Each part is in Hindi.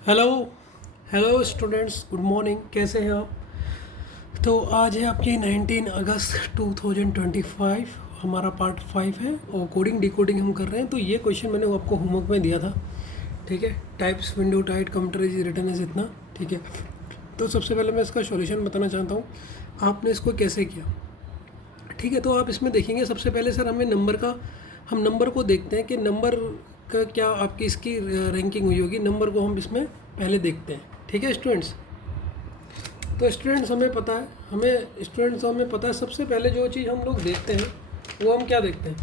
Hello hello students, good morning. कैसे हैं आप? तो आज है आपकी 19 अगस्त 2025। हमारा पार्ट 5 है और कोडिंग डिकोडिंग हम कर रहे हैं। तो ये क्वेश्चन मैंने आपको होमवर्क में दिया था। ठीक है, types window tight computer is written is इतना। ठीक है, तो सबसे पहले मैं इसका सॉल्यूशन बताना चाहता हूँ आपने इसको कैसे किया। ठीक है, तो आप इसमें देखेंगे सबसे पहले सर हमें नंबर का, हम नंबर को देखते हैं कि नंबर का क्या आपकी इसकी रैंकिंग हुई होगी। नंबर को हम इसमें पहले देखते हैं। ठीक है स्टूडेंट्स, तो स्टूडेंट्स हमें पता है सबसे पहले जो चीज़ हम लोग देखते हैं वो हम क्या देखते हैं।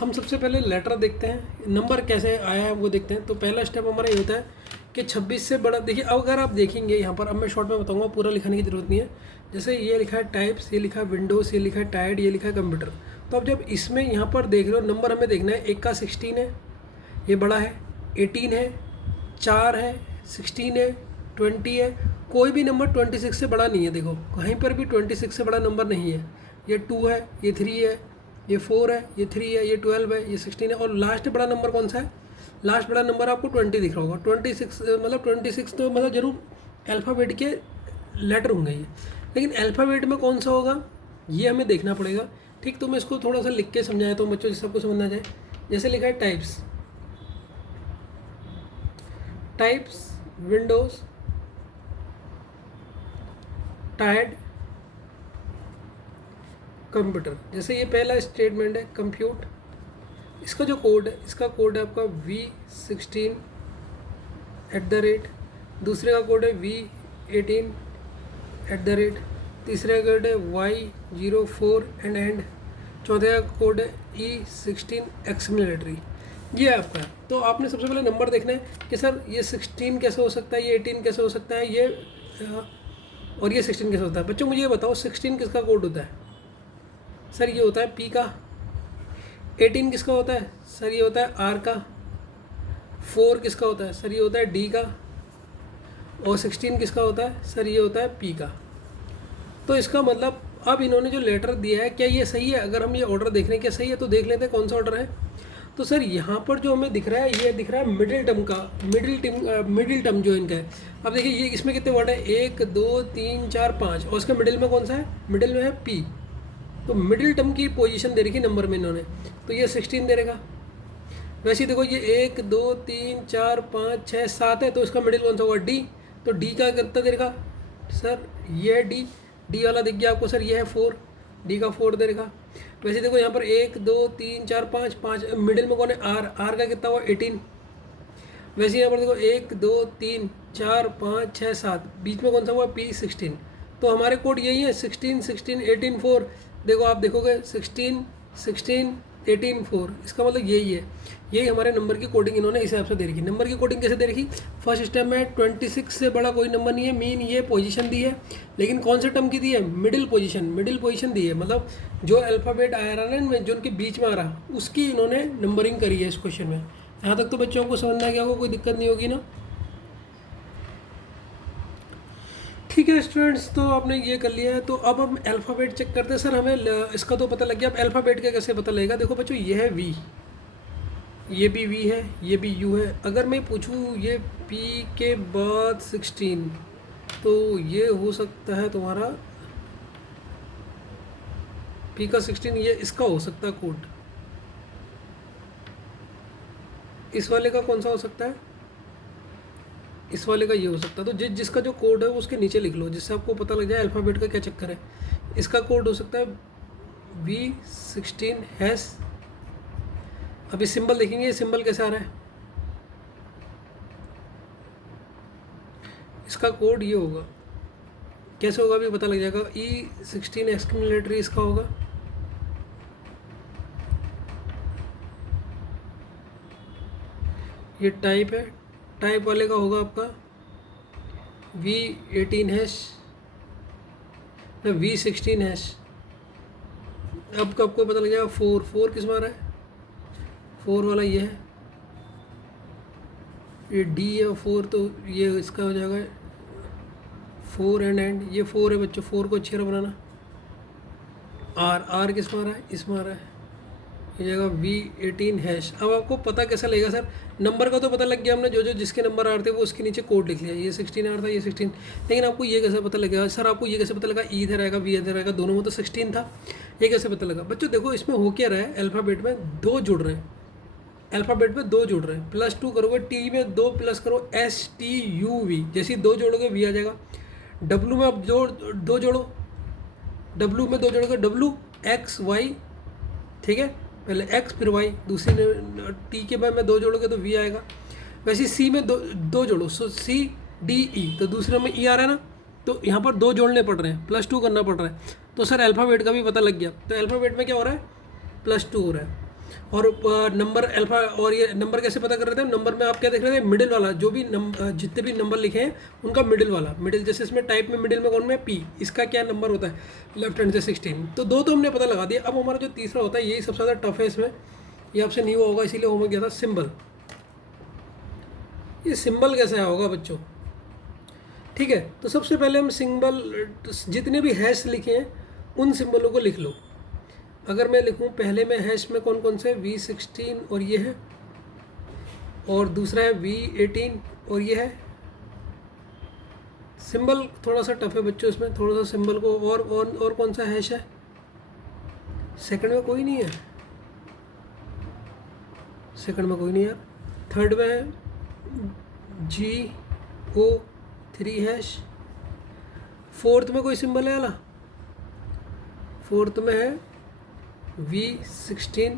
हम सबसे पहले लेटर देखते हैं, नंबर कैसे आया है वो देखते हैं। तो पहला स्टेप हमारा ये होता है कि 26 से बड़ा। देखिए अब अगर आप देखेंगे यहाँ पर, अब मैं शॉर्ट में बताऊँगा, पूरा लिखने की ज़रूरत नहीं है। जैसे ये लिखा है टाइप्स, ये लिखा है विंडोज़, ये लिखा है टाइड, ये लिखा है कंप्यूटर। तो अब जब इसमें यहाँ पर देख रहे हो नंबर हमें देखना है, एक का 16 है, ये बड़ा है, 18 है, 4 है, 16 है, 20 है। कोई भी नंबर 26 से बड़ा नहीं है। देखो कहीं पर भी 26 से बड़ा नंबर नहीं है। ये 2 है, ये 3 है, ये 4 है, ये 3 है, ये 12 है, ये 16 है। और लास्ट बड़ा नंबर कौन सा है? लास्ट बड़ा नंबर आपको 20 दिख रहा होगा। 26 मतलब 26 तो मतलब जरूर अल्फ़ाबेट के लेटर होंगे ये, लेकिन अल्फ़ाबेट में कौन सा होगा ये हमें देखना पड़ेगा। ठीक, तो मैं इसको थोड़ा सा लिख के समझाया तो बच्चों जिससे आपको समझना जाए। जैसे लिखा है types, types windows tied computer. जैसे ये पहला स्टेटमेंट है कंप्यूट, इसका जो कोड है, इसका कोड है आपका V16 @ दूसरे का कोड है V18 @ तीसरे का कोड है Y04 एंड चौथे का कोड है E16 एक्समिलेटरी। ये आपका है। तो आपने सबसे पहले नंबर देखना है कि सर ये 16 कैसे हो सकता है, ये 18 कैसे हो सकता है, ये और ये 16 कैसे होता है। बच्चों मुझे ये बताओ 16 किसका कोड होता है? सर ये होता है P का। 18 किसका होता है? सर ये होता है R का। 4 किसका होता है? सर ये होता है D का। और 16 किसका होता है? सर ये होता है P का। तो इसका मतलब अब इन्होंने जो लेटर दिया है क्या ये सही है? अगर हम ये ऑर्डर देख रहे हैं क्या सही है, तो देख लेते हैं कौन सा ऑर्डर है। तो सर यहाँ पर जो हमें दिख रहा है ये दिख रहा है मिडिल टर्म का, मिडिल टर्म जो इनका है। अब देखिए ये इसमें कितने वर्ड है? 1 2 3 4 5 और इसका मिडिल में कौन सा है? मिडिल में है P। तो मिडिल टर्म की पोजीशन दे रखी नंबर में इन्होंने, तो ये 16 दे रहेगा। वैसे ही देखो ये 1 2 3 4 5 6 7 है, तो इसका मिडिल कौन सा होगा? D। तो D का कितना दे रहेगा? सर ये है D। D वाला दिख गया आपको सर, ये है 4, D का 4 दे रहेगा। वैसे देखो यहाँ पर 1 2 3 4 5 5, मिडिल में कौन है? R का कितना हुआ? 18। वैसे यहाँ पर देखो 1 2 3 4 5 6 7, बीच में कौन सा हुआ? P16। तो हमारे कोड यही है 16 16 18 4। देखो आप देखोगे 16 16 18 4, इसका मतलब यही है। यही हमारे नंबर की कोडिंग इन्होंने इस हिसाब से दे रखी। नंबर की कोडिंग कैसे दे रखी? फर्स्ट स्टेप में 26 से बड़ा कोई नंबर नहीं है, मीन ये पोजीशन दी है। लेकिन कौन से टर्म की दी है? मिडिल पोजीशन दी है। मतलब जो अल्फ़ाबेट आ रहा है ना इनमें, जो उनके बीच में आ रहा उसकी इन्होंने नंबरिंग करी है इस क्वेश्चन में। यहाँ तक तो बच्चों को समझना क्या होगा, कोई दिक्कत नहीं होगी ना? ठीक है स्टूडेंट्स, तो आपने ये कर लिया है। तो अब हम अल्फ़ाबेट चेक करते हैं। सर हमें इसका तो पता लग गया, अब अल्फ़ाबेट का कैसे पता लगेगा? देखो बच्चों ये है V, ये भी V है, ये भी U है। अगर मैं पूछूँ ये P के बाद 16, तो ये हो सकता है तुम्हारा P का 16, ये इसका हो सकता है कोड। इस वाले का कौन सा हो सकता है? इस वाले का ये हो सकता है। तो जिसका जो कोड है वो उसके नीचे लिख लो, जिससे आपको पता लग जाए अल्फ़ाबेट का क्या चक्कर है। इसका कोड हो सकता है V16#। अभी सिंबल देखेंगे, ये सिंबल कैसे आ रहा है। इसका कोड ये होगा, कैसे होगा अभी पता लग जाएगा। E16 एक्सक्लेमेटरी इसका होगा। ये टाइप है, टाइप वाले का होगा आपका V18#, V16#। अब आपको पता लग जाएगा 4 किस में आ रहा है? 4 वाला ये है, ये D है 4, तो ये इसका हो जाएगा 4 एंड ये 4 है बच्चों। 4 को अच्छी तरह बनाना। R किस में आ रहा है? इसमें आ रहा है। ये जाएगा V18#। अब आपको पता कैसा लगेगा सर, नंबर का तो पता लग गया हमने, जो जो जिसके नंबर आ रहे थे वो उसके नीचे कोड लिख लिया, ये 16 आ रहा था, ये 16। लेकिन आपको ये कैसे पता लगेगा सर, आपको ये कैसे पता लगा ई इधर आएगा वी इधर आएगा, दोनों में तो 16 था, ये कैसे पता लगा? बच्चों देखो इसमें हो क्या रहा है, अल्फ़ाबेट में 2 जुड़ रहे हैं, अल्फ़ाबेट में 2 जुड़ रहे हैं, +2 करोगे, टी में 2 प्लस करो STUV, जैसे 2 जोड़ोगे वी आ जाएगा। डब्लू में आप दो जोड़ो, डब्लू में 2 जोड़ोगे WXY, ठीक है, पहले x फिर y, दूसरी टी के बाद में 2 जोड़ोगे तो v आएगा। वैसे सी में दो जोड़ो, सो CDE, तो दूसरे में ई आ रहा है ना, तो यहाँ पर 2 जोड़ने पड़ रहे हैं, +2 करना पड़ रहा है। तो सर अल्फ़ाबेट का भी पता लग गया, तो अल्फ़ाबेट में क्या हो रहा है, +2 हो रहा है। और नंबर अल्फ़ा, और ये नंबर कैसे पता कर रहे थे, नंबर में आप क्या देख रहे थे, मिडिल वाला, जो भी जितने भी नंबर लिखे हैं उनका मिडिल वाला, मिडिल जैसे इसमें टाइप में मिडिल में कौन में P, इसका क्या नंबर होता है, लेफ्ट हैंड से 16। तो 2 तो हमने पता लगा दिया। अब हमारा जो तीसरा होता है यही सबसे ज़्यादा टफ है इसमें, ये आपसे नहीं हुआ होगा इसीलिए होमवर्क गया था, सिंबल। ये सिंबल कैसे होगा बच्चों, ठीक है। तो सबसे पहले हम सिंबल, जितने भी हैश लिखे हैं उन सिंबलों को लिख लो। अगर मैं लिखूं पहले में हैश में कौन कौन से, V16 और ये है, और दूसरा है V18 और ये है। सिंबल थोड़ा सा टफ है बच्चों इसमें, थोड़ा सा सिंबल को, और कौन सा हैश है, सेकंड में कोई नहीं है, सेकंड में कोई नहीं यार। थर्ड में है GO3#। फोर्थ में कोई सिंबल है वाला, फोर्थ में है V16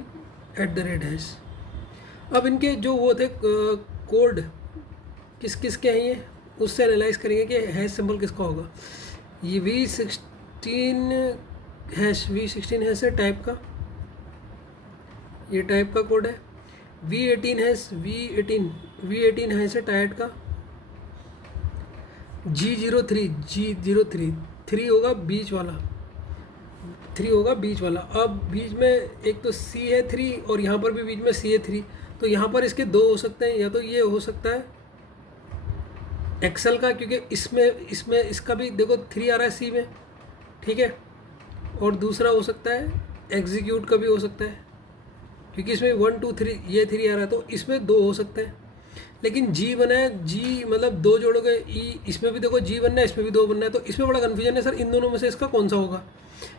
@ हैश। अब इनके जो वो थे कोड किस किस के हैं ये, उससे एनालाइज करेंगे कि हैश सिंबल किसका होगा। ये V16 हैश है टाइप का, ये टाइप का कोड है। V18 हैश है टाइप का। G03 3 होगा बीच वाला, 3 होगा बीच वाला। अब बीच में एक तो C है 3 और यहाँ पर भी बीच में C है 3, तो यहाँ पर इसके 2 हो सकते हैं, या तो ये हो सकता है एक्सेल का, क्योंकि इसमें इसका भी देखो 3 आ रहा है C में, ठीक है। और दूसरा हो सकता है एग्जीक्यूट का भी हो सकता है, क्योंकि इसमें 1 2 3 ये 3 आ रहा है, तो इसमें 2 हो सकते हैं। लेकिन G बना है, G मतलब 2 जोड़ोगे E, इसमें भी देखो G बनना है, इसमें भी 2 बनना है, तो इसमें बड़ा कन्फ्यूजन है सर, इन दोनों में से इसका कौन सा होगा।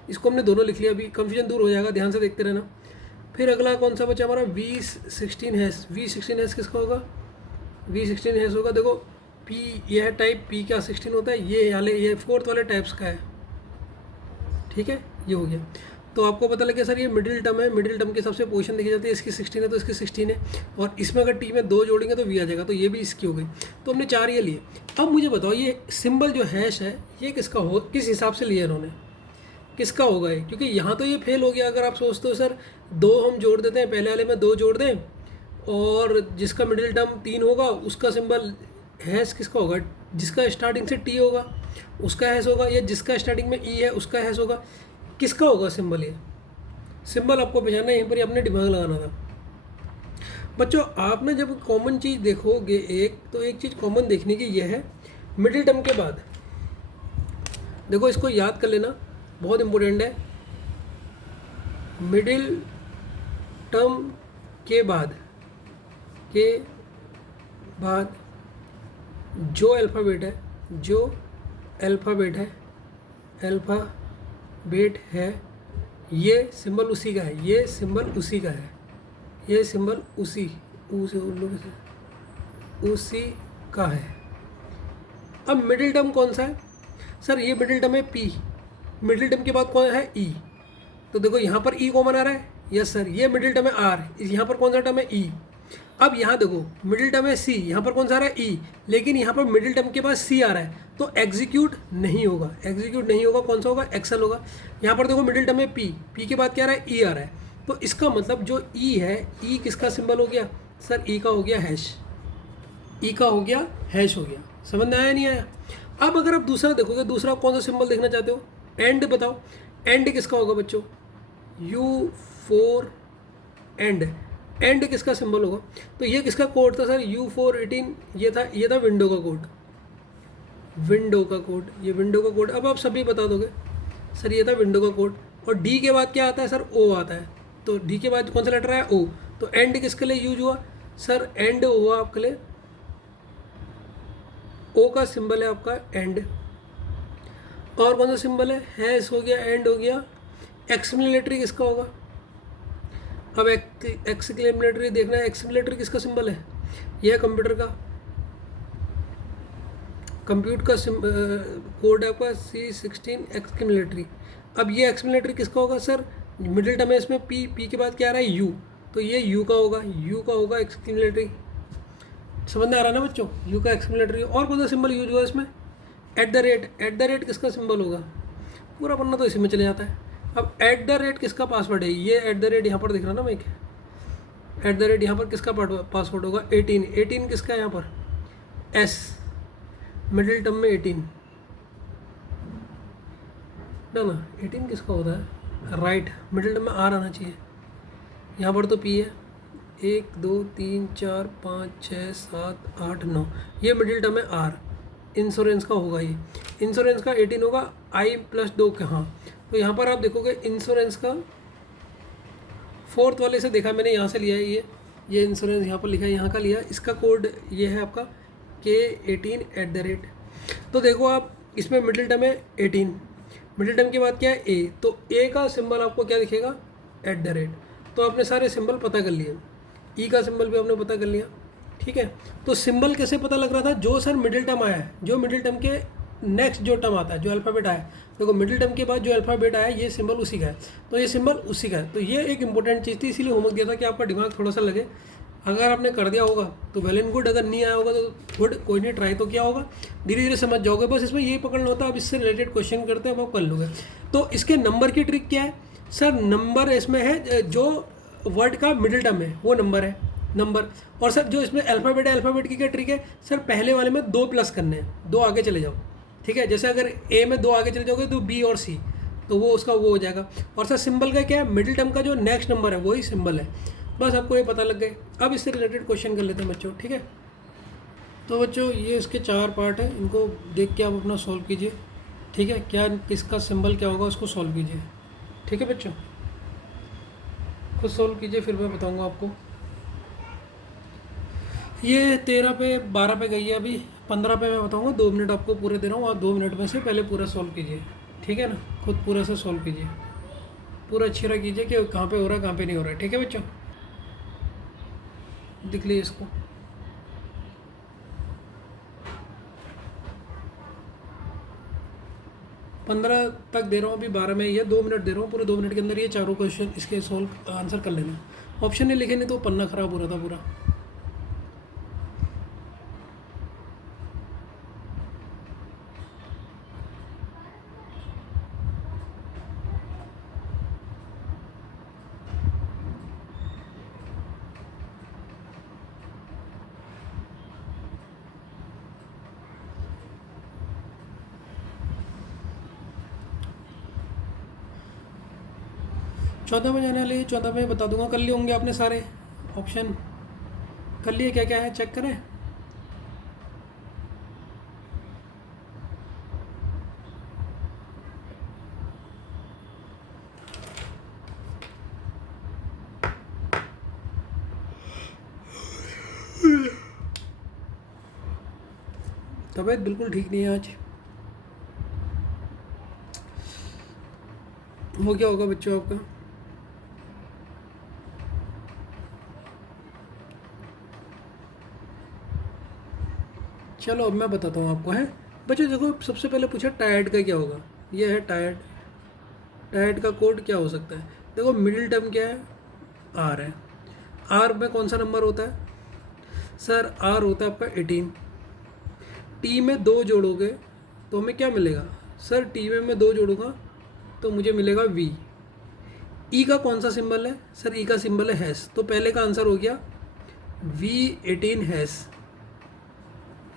इसको हमने दोनों लिख लिया, अभी कन्फ्यूजन दूर हो जाएगा, ध्यान से देखते रहना। फिर अगला कौन सा बचा हमारा, V16 हैश। V16 हैश किसका होगा, V16 हैश होगा, देखो P ये है टाइप, P क्या 16 होता है, ये फोर्थ वाले टाइप्स का है, ठीक है, ये हो गया। तो आपको पता लग गया सर ये मिडिल टर्म है, मिडिल टर्म के हिसाब से पोजीशन देखी जाती है, इसकी 16 है तो इसकी 16 है, और इसमें अगर टी में 2 जोड़ेंगे तो वी आ जाएगा, तो ये भी इसकी हो गई। तो हमने 4 ये लिए। अब मुझे बताओ ये सिंबल जो हैश है ये किसका हो, किस हिसाब से लिया इन्होंने, किसका होगा ये, क्योंकि यहाँ तो ये फेल हो गया। अगर आप सोचते हो सर 2 हम जोड़ देते हैं, पहले वाले में 2 जोड़ दें, और जिसका मिडिल टर्म 3 होगा उसका सिंबल हैश किसका होगा, जिसका स्टार्टिंग से टी होगा उसका हैश होगा, या जिसका स्टार्टिंग में ई है उसका हैश होगा, किसका होगा सिंबल। ये सिंबल आपको पहचानना है, यहीं पर ही अपने दिमाग लगाना था बच्चों। आपने जब कॉमन चीज़ देखोगे एक, तो एक चीज़ कॉमन देखने की यह है, मिडिल टर्म के बाद देखो, इसको याद कर लेना, बहुत इंपॉर्टेंट है। मिडिल टर्म के बाद जो अल्फ़ाबेट है ये सिंबल उसी का है, ये सिंबल उसी का है, ये सिंबल उसी का है। अब मिडिल टर्म कौन सा है सर, ये मिडिल टर्म है P, मिडिल टर्म के बाद कौन है E, तो देखो यहाँ पर E कॉमन आ रहा है, यस सर। ये मिडिल टर्म है R, यहाँ पर कौन सा टर्म है E। अब यहाँ देखो मिडिल टर्म है C, यहाँ पर कौन सा आ रहा है E, लेकिन यहाँ पर मिडिल टर्म के बाद C आ रहा है, तो एग्जीक्यूट नहीं होगा, कौन सा होगा, एक्सेल होगा। यहाँ पर देखो मिडिल टर्म है P के बाद क्या आ रहा है, E आ रहा है, तो इसका मतलब जो E है, E किसका सिंबल हो गया सर, E का हो गया हैश, हो गया। समझ में आया नहीं आया। अब अगर आप दूसरा देखोगे, दूसरा कौन सा सिंबल देखना चाहते हो, एंड बताओ, एंड किसका होगा बच्चों, U4 एंड किसका सिंबल होगा। तो ये किसका कोड था सर, U418, ये था विंडो का कोड, ये विंडो का कोड। अब आप सभी बता दोगे सर ये था विंडो का कोड। और डी के बाद क्या आता है सर, ओ आता है, तो डी के बाद कौन सा लेटर आया, ओ। तो एंड किसके लिए यूज हुआ सर, एंड हुआ आपके लिए, ओ का सिंबल है आपका एंड। और कौन सा सिंबल है, हैश हो गया, एंड हो गया। एक्सक्लेमेटरी किसका होगा, अब एक्सक्लेमेटरी देखना है, एक्सक्लेमेटरी किसका सिंबल है, यह है कंप्यूटर का, कंप्यूटर का कोड है आपका C16 एक्सक्लेमेटरी। अब ये एक्सक्लेमेटरी किसका होगा सर, मिडिल टर्म है इसमें पी के बाद क्या आ रहा है, यू, तो ये यू का होगा एक्सक्लेमेटरी। समझ में आ रहा है ना बच्चों, यू का एक्सक्लेमेटरी। और कौन सा सिंबल यूज हुआ इसमें, एट द रेट किसका सिंबल होगा, पूरा पन्ना तो इसी में चले जाता है। अब एट द रेट किसका पासवर्ड है, ये एट द रेट यहाँ पर दिख रहा ना मैं, एट द रेट यहाँ पर किसका पासवर्ड होगा, 18 किसका है यहाँ पर, एस, मिडिल टर्म में 18 ना 18 किसका होता है, राइट, मिडिल टर्म में आर आना चाहिए, यहाँ पर तो पी है, 1 2 3 4 5 6 7 8 9, ये मिडिल टर्म है आर, इंश्योरेंस का होगा, ये इंश्योरेंस का 18 होगा, आई प्लस 2 कहाँ, तो यहाँ पर आप देखोगे इंश्योरेंस का फोर्थ वाले से देखा मैंने, यहाँ से लिया है ये इंश्योरेंस यहाँ पर लिखा है, यहाँ का लिया, इसका कोड ये है आपका K18 एट द रेट। तो देखो आप इसमें मिडिल टर्म है 18, मिडिल टर्म के बाद क्या है ए, तो ए का सिंबल आपको क्या दिखेगा, एट द रेट। तो आपने सारे सिंबल पता कर लिए, ई का सिंबल भी आपने पता कर लिया, ठीक है। तो सिंबल कैसे पता लग रहा था, जो सर मिडिल टर्म आया है, जो मिडिल टर्म के नेक्स्ट जो टर्म आता है, जो अल्फ़ाबेट आया, देखो मिडिल टर्म के बाद जो अल्फ़ाबेट आया ये सिंबल उसी का है, तो ये सिंबल उसी का है। तो ये एक इंपॉर्टेंट चीज़ थी, इसीलिए होमवर्क दिया था कि आपका दिमाग थोड़ा सा लगे। अगर आपने कर दिया होगा तो वेल एंड गुड, अगर नहीं आया होगा तो गुड, कोई नहीं, ट्राई तो किया होगा, धीरे धीरे समझ जाओगे। बस इसमें यही पकड़ना होता है, अब इससे रिलेटेड क्वेश्चन करते हैं, अब आप कर लोगे। तो इसके नंबर की ट्रिक क्या है सर, नंबर इसमें है जो वर्ड का मिडिल टर्म है वो नंबर है, नंबर। और सर जो इसमें अल्फ़ाबेट है, अल्फ़ाबेट की क्या ट्रिक है सर, पहले वाले में 2 प्लस करने हैं, 2 आगे चले जाओ, ठीक है। जैसे अगर ए में 2 आगे चले जाओगे तो बी और सी, तो वो उसका वो हो जाएगा। और सर सिंबल का क्या है, मिडिल टर्म का जो नेक्स्ट नंबर है वही सिंबल है, बस आपको ये पता लग गए। अब इससे रिलेटेड क्वेश्चन कर लेते हैं बच्चों, ठीक है। तो बच्चों ये इसके 4 पार्ट है, इनको देख के आप अपना सॉल्व कीजिए, ठीक है। क्या किसका सिंबल क्या होगा उसको सॉल्व कीजिए, ठीक है बच्चों, खुद सॉल्व कीजिए, फिर मैं बताऊँगा आपको। ये 13 पे 12 पे गई है, अभी 15 पे मैं बताऊँगा, 2 मिनट आपको पूरे दे रहा हूँ, आप 2 मिनट में से पहले पूरा सॉल्व कीजिए, ठीक है ना, खुद पूरा से सॉल्व कीजिए, पूरा अच्छी तरह कीजिए कि कहाँ पे हो रहा है कहाँ पे नहीं हो रहा है, ठीक है बच्चों। दिख लीजिए इसको, पंद्रह तक दे रहा हूँ, अभी 12 में ही है, 2 मिनट दे रहा हूँ, पूरे 2 मिनट के अंदर ये चारों क्वेश्चन इसके सॉल्व आंसर कर लेना। ऑप्शन नहीं लिखे नहीं तो पन्ना खराब हो रहा था पूरा। चौदह में जाने वाले, 14 में बता दूंगा, कर लिए होंगे आपने सारे ऑप्शन, कर लिए, क्या क्या है चेक करें। तबीयत बिल्कुल ठीक नहीं है आज, वो क्या होगा बच्चों आपका। चलो अब मैं बताता हूँ आपको, है बच्चों। देखो सबसे पहले पूछा टायर्ड का क्या होगा, ये है टायर्ड, टायर्ड का कोड क्या हो सकता है। देखो मिडिल टर्म क्या है, आर है, आर में कौन सा नंबर होता है सर, आर होता है आपका 18। टी में 2 जोड़ोगे तो हमें क्या मिलेगा सर, टी में मैं 2 जोड़ूंगा तो मुझे मिलेगा वी। ई का कौन सा सिंबल है सर, ई का सिंबल है हैश, तो पहले का आंसर हो गया V18 हैश,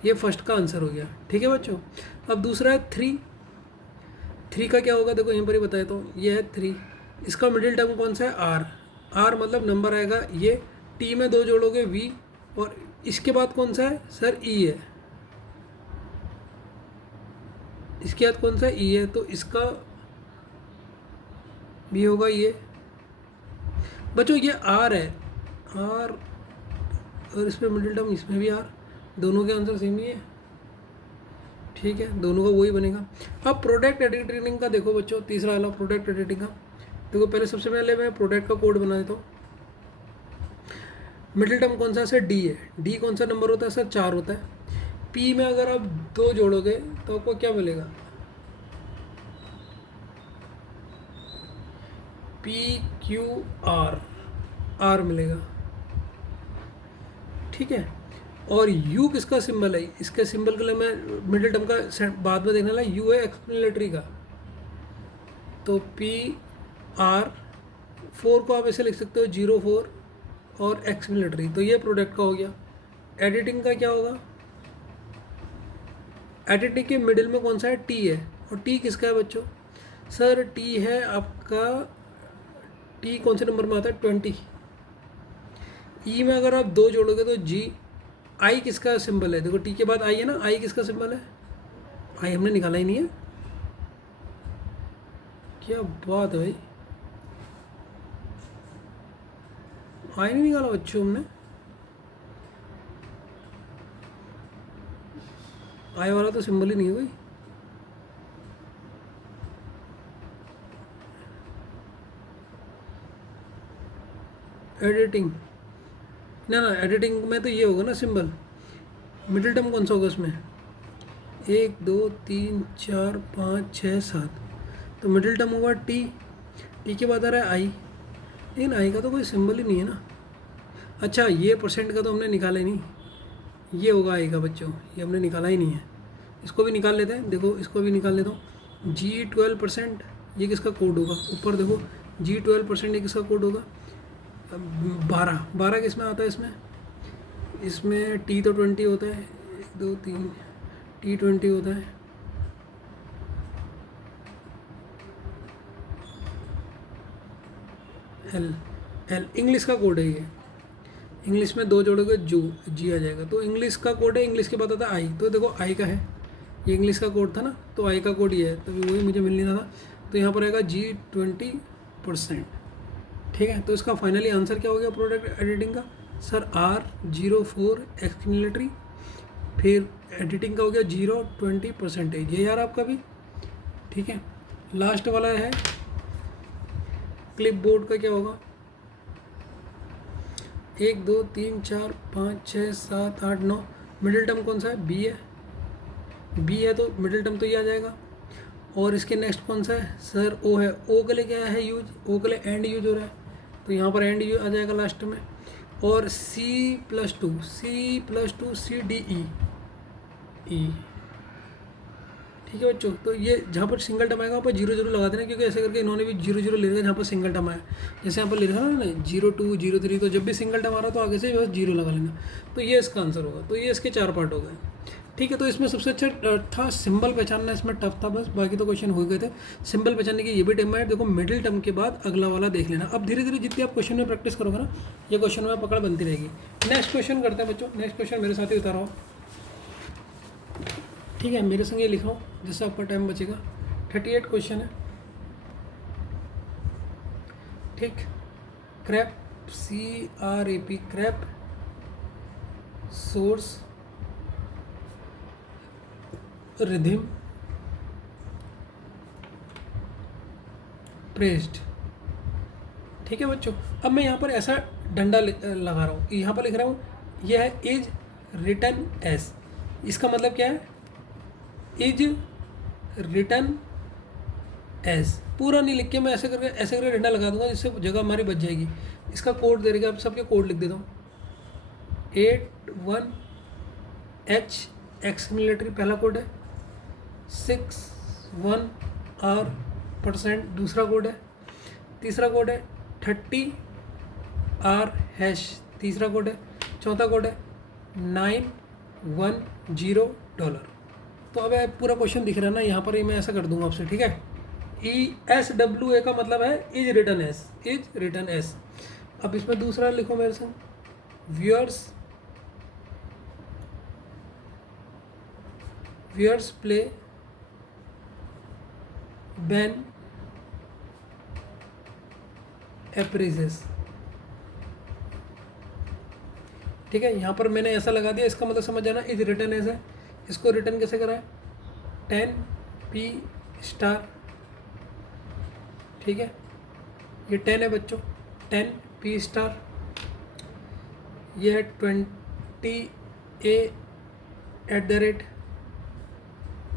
ये फर्स्ट का आंसर हो गया, ठीक है बच्चों। अब दूसरा है 3 का क्या होगा, देखो यहीं पर ही बताया तो ये है 3, इसका मिडिल टर्म कौन सा है, आर, आर मतलब नंबर आएगा ये, टी में 2 जोड़ोगे वी, और इसके बाद कौन सा है सर, ई है, इसके बाद कौन सा ई है, तो इसका भी होगा ये। बच्चों ये आर है, आर, और इसमें मिडिल टर्म इसमें भी आर, दोनों के आंसर सेम ही है, ठीक है, दोनों का वही बनेगा। अब प्रोडक्ट एडिटिंग का देखो बच्चों, तीसरा वाला प्रोडक्ट एडिटिंग का देखो। पहले सबसे पहले मैं प्रोडक्ट का कोड बना देता हूँ। मिडिल टर्म कौन सा है सर? डी है। डी कौन सा नंबर होता है सर? 4 होता है। पी में अगर आप 2 जोड़ोगे तो आपको क्या मिलेगा? पी क्यू आर, आर मिलेगा, ठीक है। और यू किसका सिंबल है? इसके सिंबल के लिए मैं मिडिल टर्म का बाद में देखने वाला, यू है एक्सप्लेनेटरी का, तो पी आर, 4 को आप ऐसे लिख सकते हो 04 और एक्सप्लेनेटरी, तो ये प्रोडक्ट का हो गया। एडिटिंग का क्या होगा? एडिटिंग के मिडिल में कौन सा है? टी है। और टी किसका है बच्चों? सर टी है आपका, टी कौन से नंबर में आता है? 20। ई में अगर आप 2 जोड़ोगे तो जी। आई किसका सिंबल है? देखो टी के बाद आई है ना, आई किसका सिंबल है? आई हमने निकाला ही नहीं है, क्या बात है भाई, आई नहीं निकाला बच्चों हमने, आई वाला तो सिंबल ही नहीं है कोई। एडिटिंग ना ना, एडिटिंग में तो ये होगा ना सिंबल। मिडिल टर्म कौन सा होगा उसमें? 1 2 3 4 5 6 7, तो मिडिल टर्म होगा टी। टी के बाद आ रहा है आई, लेकिन आई का तो कोई सिंबल ही नहीं है ना। अच्छा ये परसेंट का तो हमने निकाला ही नहीं, ये होगा आई का बच्चों, ये हमने निकाला ही नहीं है। इसको भी निकाल लेते हैं, देखो इसको भी निकाल लेता हूँ। G12%, ये किसका कोड होगा? ऊपर देखो G12%, ये किसका कोड होगा? 12, 12 किस में आता है? इसमें टी तो 20 होता है, 1 2 3, टी 20 होता है। एल, एल इंग्लिश का कोड है ये, इंग्लिश में 2 जोड़ोगे जो जी आ जाएगा, तो इंग्लिश का कोड है, इंग्लिश के बाद आता है आई, तो देखो आई का है, ये इंग्लिश का कोड था ना, तो आई का कोड ये है, तो वही मुझे मिल नहीं रहा था, तो यहाँ पर आएगा G20%, ठीक है। तो इसका फाइनली आंसर क्या हो गया प्रोडक्ट एडिटिंग का? सर R04 एक्सप्लेनेटरी, फिर एडिटिंग का हो गया 0-20%, ये यार आपका भी, ठीक है। लास्ट वाला है क्लिप बोर्ड का, क्या होगा? 1 2 3 4 5 6 7 8 9, मिडिल टर्म कौन सा है? बी है, बी है तो मिडिल टर्म तो ये आ जाएगा। और इसके नेक्स्ट कौन सा है? सर ओ है। ओ के लिए क्या है यूज? ओ के लिए एंड यूज हो रहा है, तो यहाँ पर एंड यूज आ जाएगा लास्ट में। और C+2, C+2 CDE, ई, ठीक है बच्चों। तो ये जहाँ पर सिंगल टर्म आएगा वहाँ पर 0 0 लगा देना, क्योंकि ऐसे करके इन्होंने भी 0 0 ले रखा जहाँ पर सिंगल टर्म आया। जैसे यहाँ पर ले रखा ना 02 03, तो जब भी सिंगल टर्म आ रहा तो आगे से बस 0 लगा लेना, तो ये इसका आंसर होगा। तो ये इसके 4 पार्ट हो गए, ठीक है। तो इसमें सबसे अच्छा था सिंबल पहचानना, इसमें टफ था बस, बाकी तो क्वेश्चन हो गए थे। सिंबल पहचानने की ये भी टाइम है, देखो मिडिल टर्म के बाद अगला वाला देख लेना। अब धीरे धीरे जितनी आप क्वेश्चन में प्रैक्टिस करोगे ना, ये क्वेश्चन में पकड़ बनती रहेगी। नेक्स्ट क्वेश्चन करते हैं बच्चों, नेक्स्ट क्वेश्चन मेरे साथ ही उतारा हो, ठीक है, मेरे संग ये लिखा हो जिससे आपका टाइम बचेगा। 38 क्वेश्चन है, ठीक। Crap, CRAP, crap, source, rhythm, pressed, ठीक है बच्चों। अब मैं यहाँ पर ऐसा डंडा लगा रहा हूँ, यहाँ पर लिख रहा हूँ यह है इज रिटन एस, इसका मतलब क्या है? इज रिटन एस, पूरा नहीं लिख के मैं ऐसे करके डंडा लगा दूंगा, जिससे जगह हमारी बच जाएगी। इसका कोड दे देगा, आप सबके कोड लिख देता हूँ। 81H एक्समिलेटरी पहला कोड है, 61R% दूसरा कोड है, तीसरा कोड है 30R#, तीसरा कोड है, चौथा कोड है $910। तो अब पूरा क्वेश्चन दिख रहा है ना यहाँ पर, ही मैं ऐसा कर दूंगा आपसे, ठीक है। ESWA का मतलब है is written S, is written S. अब इसमें दूसरा लिखो मेरे संग, व्यूअर्स प्ले बैन एप्रेजेस, ठीक है, यहाँ पर मैंने ऐसा लगा दिया, इसका मतलब समझ जाना इज रिटर्न एज है। इसको रिटर्न कैसे करा है, 10p स्टार, ठीक है, ये 10 है बच्चों, 10p स्टार, ये है 20a एट द रेट,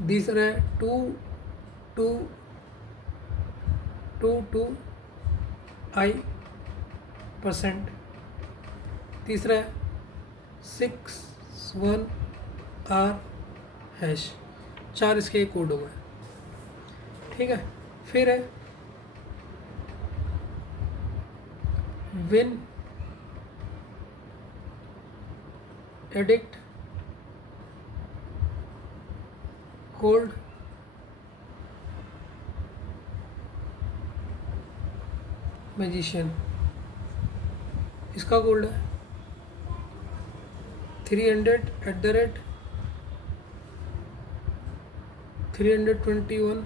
दूसरा है 2.22i%, तीसरा है 61r हैश, 4 इसके कोड हो गए, ठीक है। फिर है विन एडिक्ट कोल्ड मैजिशियन, इसका कोड है 300 at the rate 321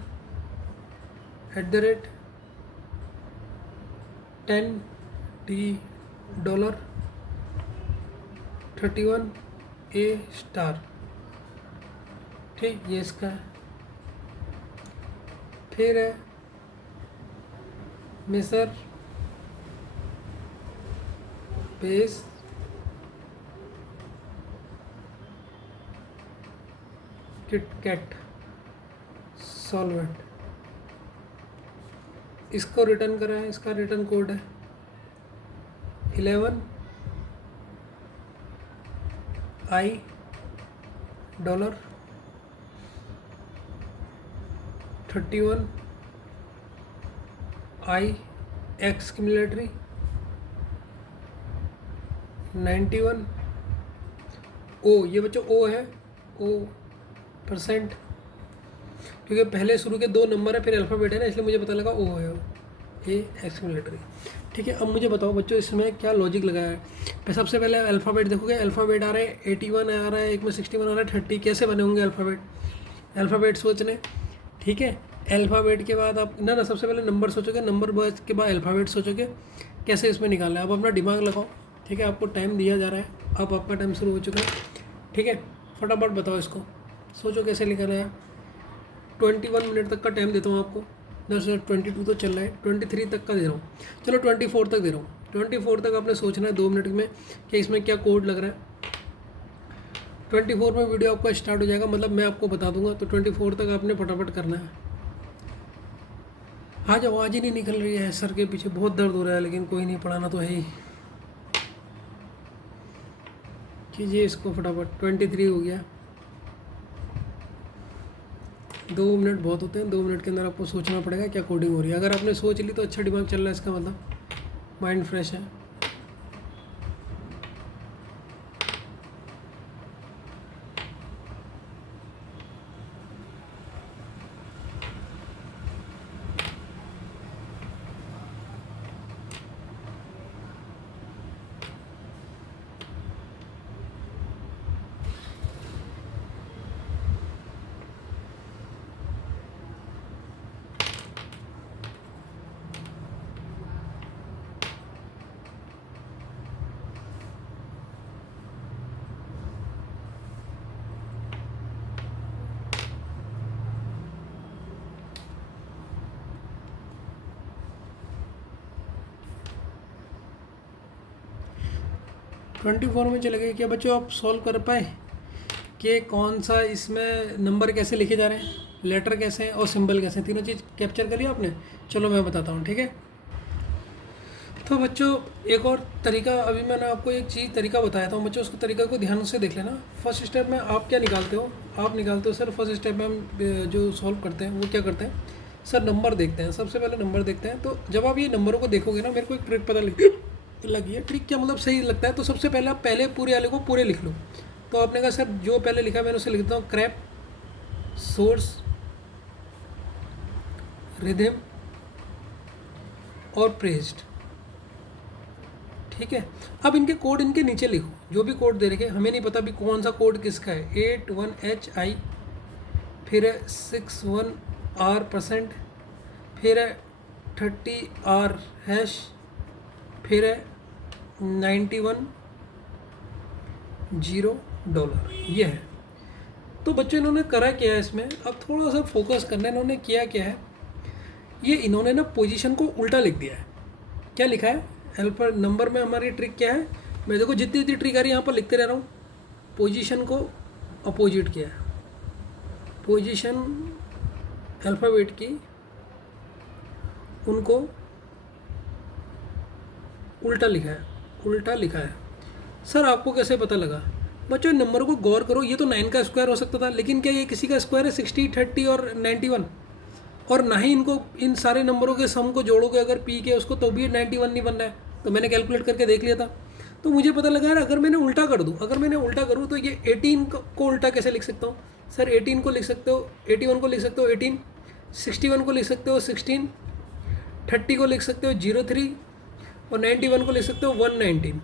at the rate $10 31a star, ठीक, ये इसका है। फिर है मिसर बेस किटकैट सॉल्वेंट, इसको रिटर्न करा है, इसका रिटर्न कोड है 11 $31 एक्स की मिलिट्री 91 ओ, ये बच्चों ओ है, %, क्योंकि पहले शुरू के 2 नंबर है फिर अल्फ़ाबेट है ना, इसलिए मुझे पता लगा ओ है, ए एक्स की मिलिट्री, ठीक है। अब मुझे बताओ बच्चों इसमें क्या लॉजिक लगाया है। सबसे पहले अल्फ़ाबेट देखोगे, अल्फ़ाबेट आ रहे हैं 81 आ रहा है, एक में 61 आ रहा है, 30 कैसे बने होंगे अल्फ़ाबेट सोचने, ठीक है। अल्फ़ाबेट के बाद आप ना सबसे पहले नंबर सोचोगे, नंबर के बाद अल्फ़ाबेट सोचोगे, कैसे इसमें निकालना है। अब अपना दिमाग लगाओ, ठीक है, आपको टाइम दिया जा रहा है, अब आपका टाइम शुरू हो चुका है, ठीक है। फटाफट बताओ इसको, सोचो कैसे निकालना है। 21 मिनट तक का टाइम देता हूँ आपको, 22 तो चल रहा है, 23 तक का दे रहा हूँ, चलो 24 तक दे रहा हूँ। 24 तक आपने सोचना है 2 मिनट में कि इसमें क्या कोड लग रहा है। 24 में वीडियो आपका स्टार्ट हो जाएगा, मतलब मैं आपको बता दूंगा, तो 24 तक आपने फटाफट करना है। आज आवाज़ ही नहीं निकल रही है, सर के पीछे बहुत दर्द हो रहा है, लेकिन कोई नहीं, पढ़ाना तो है ही। कीजिए इसको फटाफट, 23 हो गया। 2 मिनट बहुत होते हैं, 2 मिनट के अंदर आपको सोचना पड़ेगा क्या कोडिंग हो रही है। अगर आपने सोच ली तो अच्छा दिमाग चल रहा है, इसका मतलब माइंड फ्रेश है। ट्वेंटी 24 में चले गए। क्या बच्चों आप सॉल्व कर पाए कि कौन सा इसमें नंबर कैसे लिखे जा रहे हैं, लेटर कैसे हैं और सिंबल कैसे हैं, तीनों चीज़ कैप्चर करी आपने। चलो मैं बताता हूँ, ठीक है। तो बच्चों एक और तरीका, अभी मैंने आपको एक चीज़ तरीका बताया था बच्चों, उसको तरीका को ध्यान से देख लेना। फर्स्ट स्टेप में आप क्या निकालते हो, आप निकालते हो सर, फर्स्ट स्टेप में हम जो सॉल्व करते हैं वो क्या करते हैं सर, नंबर देखते हैं। सबसे पहले नंबर देखते हैं। तो जब आप ये नंबरों को देखोगे ना, मेरे को एक ट्रिक पता लगी है। ट्रिक क्या मतलब सही लगता है। तो सबसे पहले आप पहले पूरे वाले को पूरे लिख लो। तो आपने कहा सर जो पहले लिखा मैंने उसे लिख देता हूँ, क्रैप, सोर्स, रिदम और प्रेज्ड, ठीक है। अब इनके कोड इनके नीचे लिखो, जो भी कोड दे रखे, हमें नहीं पता भी कौन सा कोड किसका है। 81HI, फिर है 61R%, फिर है 30R हैश, फिर है 91 $0 ये है। तो बच्चों इन्होंने करा क्या है इसमें, अब थोड़ा सा फोकस करना है। इन्होंने किया क्या है, ये इन्होंने ना पोजीशन को उल्टा लिख दिया है। क्या लिखा है अल्फा नंबर में, हमारी ट्रिक क्या है, मैं देखो जितनी जितनी ट्रिक आ रही है यहाँ पर लिखते रह रहा हूँ। पोजीशन को अपोजिट किया है, पोजीशन अल्फ़ाबेट की उनको उल्टा लिखा है, उल्टा लिखा है। सर आपको कैसे पता लगा? बच्चों नंबर को गौर करो, ये तो 9 का स्क्वायर हो सकता था, लेकिन क्या ये किसी का स्क्वायर है 60, 30 और 91? और ना ही इनको इन सारे नंबरों के सम को जोड़ोगे अगर पी के उसको, तो भी 91 नहीं बनना है। तो मैंने कैलकुलेट करके देख लिया था, तो मुझे पता लगा यार अगर मैंने उल्टा कर दूँ, अगर मैंने उल्टा करूँ तो ये 18 को उल्टा कैसे लिख सकता हूँ? सर 18 को लिख सकते हो, 81 को लिख सकते हो 18, 61 को लिख सकते हो 16, 30 को लिख सकते हो 03 और 91 को लिख सकते हो 119।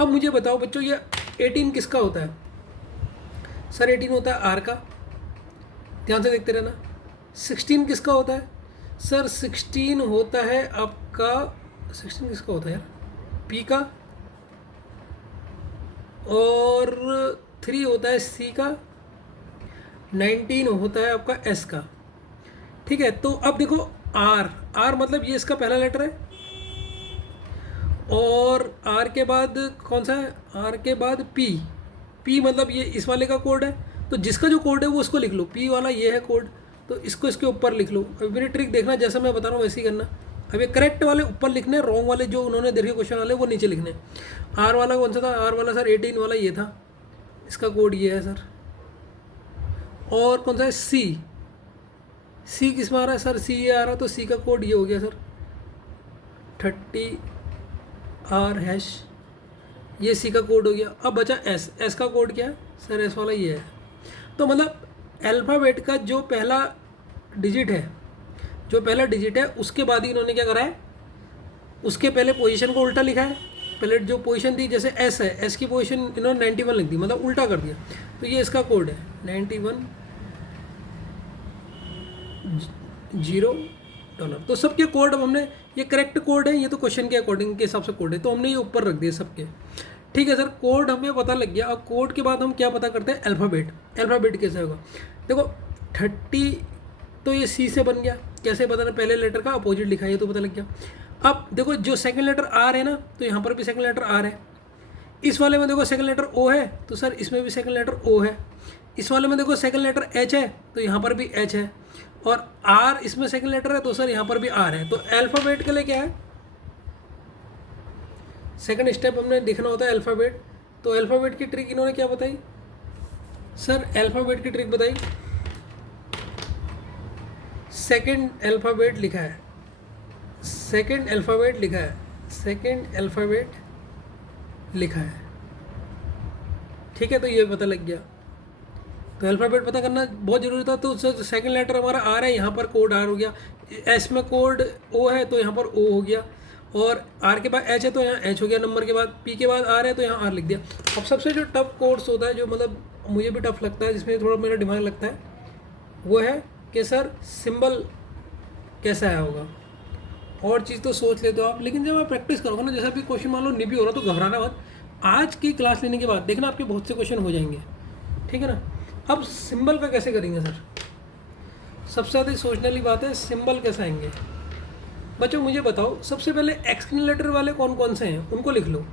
अब मुझे बताओ बच्चों ये 18 किसका होता है? सर 18 होता है आर का, ध्यान से देखते रहना। 16 किसका होता है? सर 16 होता है आपका, 16 किसका होता है यार? पी का। और 3 होता है सी का, 19 होता है आपका एस का। ठीक है, तो अब देखो आर मतलब ये इसका पहला लेटर है, और आर के बाद कौन सा है? आर के बाद पी मतलब ये इस वाले का कोड है। तो जिसका जो कोड है वो उसको लिख लो, पी वाला ये है कोड, तो इसको इसके ऊपर लिख लो। अब मेरी ट्रिक देखना, जैसा मैं बता रहा हूँ वैसे ही करना। अब ये करेक्ट वाले ऊपर लिखने, रॉन्ग वाले जो उन्होंने देखे क्वेश्चन वाले वो नीचे लिखने। आर वाला कौन सा था? आर वाला सर 18 वाला ये था, इसका कोड ये है सर। और कौन सा है? सी किस में आ रहा है? सर सी ये आ रहा, तो सी का कोड ये हो गया सर 30R#, ये सी का कोड हो गया। अब बचा एस का कोड क्या है? सर एस वाला ये है। तो मतलब अल्फ़ाबेट का जो पहला डिजिट है, उसके बाद ही इन्होंने क्या करा है, उसके पहले पोजीशन को उल्टा लिखा है। पहले जो पोजीशन थी, जैसे एस है, एस की पोजीशन इन्होंने 91 लिख दी, मतलब उल्टा कर दिया। तो ये इसका कोड है 91 $0। तो सबके कोड अब हमने, ये करेक्ट कोड है, ये तो क्वेश्चन के अकॉर्डिंग के हिसाब से कोड है, तो हमने ये ऊपर रख दिए सबके। ठीक है सर, कोड हमें पता लग गया। अब कोड के बाद हम क्या पता करते हैं? अल्फ़ाबेट कैसे होगा? देखो 30 तो ये सी से बन गया, कैसे पता? पहले लेटर का अपोजिट लिखा है, ये तो पता लग गया। अब देखो जो सेकंड लेटर आर है ना, तो यहाँ पर भी सेकंड लेटर आर है। इस वाले में देखो सेकंड लेटर ओ है, तो सर इसमें भी सेकंड लेटर ओ है। इस वाले में देखो सेकंड लेटर एच है, तो यहाँ पर भी एच है। और आर इसमें सेकंड लेटर है, तो सर यहाँ पर भी आर है। तो अल्फ़ाबेट के लिए क्या है? सेकंड स्टेप हमने लिखना होता है अल्फ़ाबेट। तो अल्फ़ाबेट की ट्रिक इन्होंने क्या बताई? सर अल्फ़ाबेट की ट्रिक बताई, सेकंड अल्फ़ाबेट लिखा है, सेकंड अल्फ़ाबेट लिखा है। ठीक है, तो ये पता लग गया। तो अल्फ़ाबेट पता करना बहुत ज़रूरी था। तो सेकंड लेटर हमारा आर है, यहाँ पर कोड आर हो गया। एस में कोड ओ है, तो यहाँ पर ओ हो गया। और आर के बाद एच है, तो यहाँ एच हो गया नंबर के बाद। पी के बाद आर है, तो यहाँ आर लिख दिया। अब सबसे जो टफ कोर्स होता है, जो मतलब मुझे भी टफ लगता है, जिसमें थोड़ा मेरा दिमाग लगता है, वो है कि सर सिंबल कैसा आया होगा। और चीज़ तो सोच लेते हो आप, लेकिन जब आप प्रैक्टिस करोगे ना, जैसा भी क्वेश्चन मान लो नहीं भी हो रहा, तो घबराना मत। आज की क्लास लेने के बाद देखना आपके बहुत से क्वेश्चन हो जाएंगे, ठीक है ना। अब सिंबल का कैसे करेंगे सर? सबसे ज़्यादा सोचने वाली बात है, सिंबल कैसे आएंगे। बच्चों मुझे बताओ, सबसे पहले एक्सक्लेमेटर वाले कौन कौन से हैं उनको लिख लो।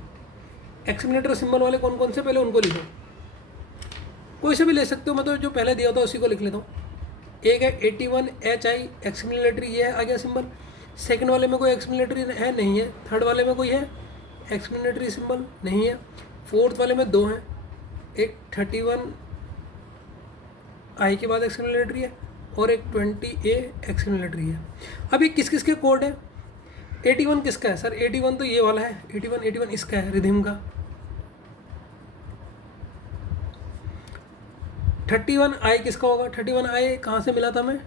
एक्सक्लेमेटर सिंबल वाले कौन कौन से, पहले उनको लिखो। कोई से भी ले सकते हो, मैं तो जो पहले दिया था उसी को लिख लेता हूँ। एक है 81HI एक्सक्लेमेटरी, ये है आ गया सिंबल। सेकंड वाले में कोई एक्सक्लेमेटरी है नहीं है। थर्ड वाले में कोई है एक्सक्लेमेटरी सिंबल नहीं है। फोर्थ वाले में 2 हैं, एक 31I के बाद एक्सक्लेमेटरी है और एक 20A एक्सक्लेमेटरी है। अब ये किस किस के कोड है? 81 किसका है सर? 81 तो ये वाला है, 81 इसका है, रिधिम का। 31I किसका होगा? 31I कहाँ से मिला था? मैं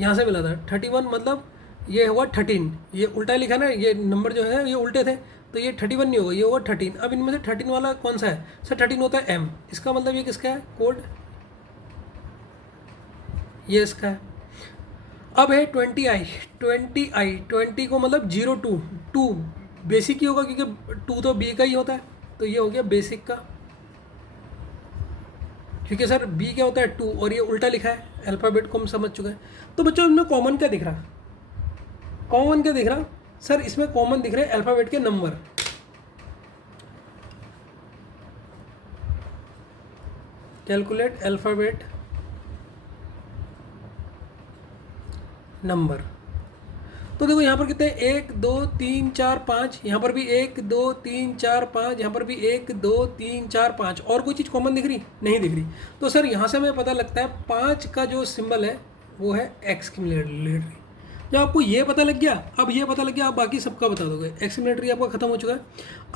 यहाँ से मिला था। 31 मतलब ये हुआ 13, ये उल्टा लिखा ना, ये नंबर जो है ये उल्टे थे, तो ये 31 नहीं होगा, ये होगा 13। अब इनमें से 13 वाला कौन सा है सर? 13 होता है M, इसका मतलब ये किसका है कोड? ये इसका है। अब है 20I 20 को मतलब 02 बेसिक ही होगा, क्योंकि 2 तो B का ही होता है, तो ये हो गया बेसिक का। क्योंकि सर बी क्या होता है 2 और ये उल्टा लिखा है, अल्फ़ाबेट को हम समझ चुके हैं। तो बच्चों इनमें कॉमन क्या दिख रहा, कॉमन क्या दिख रहा सर, इसमें कॉमन दिख रहे हैं अल्फ़ाबेट के नंबर। Calculate alphabet number. तो देखो यहाँ पर कितने, 1 2 3 4 5, यहाँ पर भी 1 2 3 4 5, यहाँ पर भी 1 2 3 4 5। और कोई चीज़ कॉमन दिख रही, नहीं दिख रही। तो सर यहाँ से हमें पता लगता है 5 का जो सिंबल है वो है एक्सक्लेमेटरी। जब आपको ये पता लग गया, अब ये पता लग गया, आप बाकी सबका बता दोगे। एक्सक्लेमेटरी आपका खत्म हो चुका है।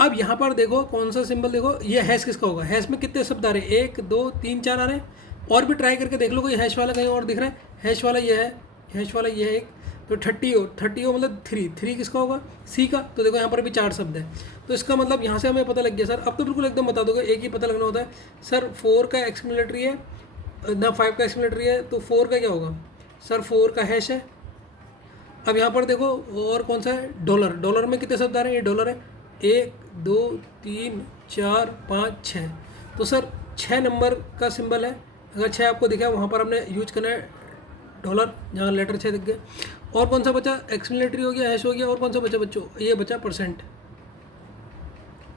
अब यहाँ पर देखो कौन सा सिंबल, देखो ये हैश किसका होगा, हैश में कितने शब्द आ रहे हैं, 1 2 3 4 आ रहे हैं। और भी ट्राई करके देख लो कोई हैश वाला कहीं और दिख रहा है, हैश वाला ये है, हैश वाला ये है एक, तो 30 हो मतलब 3 किसका होगा, सी का। तो देखो यहाँ पर भी 4 शब्द है, तो इसका मतलब यहाँ से हमें पता लग गया सर। अब तो बिल्कुल एकदम बता दोगे, एक ही पता लगना होता है सर। 4 का एक्सक्लेमेटरी है ना, 5 का एक्सक्लेमेटरी है, तो 4 का क्या होगा सर, 4 का हैश है। अब यहाँ पर देखो और कौन सा है, डॉलर। डॉलर में कितने शब्द आ रहे हैं, ये डॉलर है, 1 2 3 4 5 6। तो सर 6 नंबर का सिंबल है। अगर 6 आपको दिखा है वहाँ पर हमने यूज करना है डॉलर, जहाँ लेटर 6 दिख गए। और कौन सा बचा, एक्सक्लेमेटरी हो गया, हैश हो गया, और कौन सा बचा बच्चों, ये बचा परसेंट।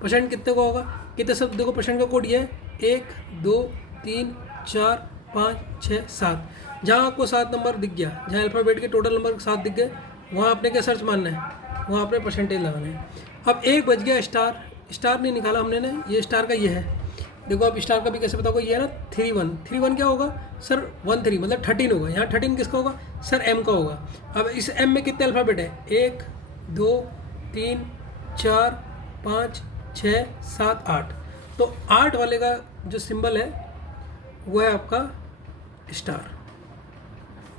परसेंट कितने का होगा, कितने शब्द, देखो परसेंट का कोड ये है 1 2 3 4 5 6 7। जहाँ आपको 7 नंबर दिख गया, जहाँ अल्फ़ाबेट के टोटल नंबर 7 दिख गए, वहाँ आपने क्या सर्च मानना है, वहाँ आपने परसेंटेज लगाना है। अब एक बच गया स्टार, स्टार नहीं निकाला हमने ना, ये स्टार का ये है। देखो अब स्टार का भी कैसे पता होगा, ये है ना 3 1 क्या होगा सर, 1 3 मतलब 13 होगा। यहाँ 13 किसका होगा सर, एम का होगा। अब इस एम में कितने अल्फ़ाबेट है, 1 2 3 4 5 6 7 8। तो 8 वाले का जो सिंबल है वो है आपका स्टार।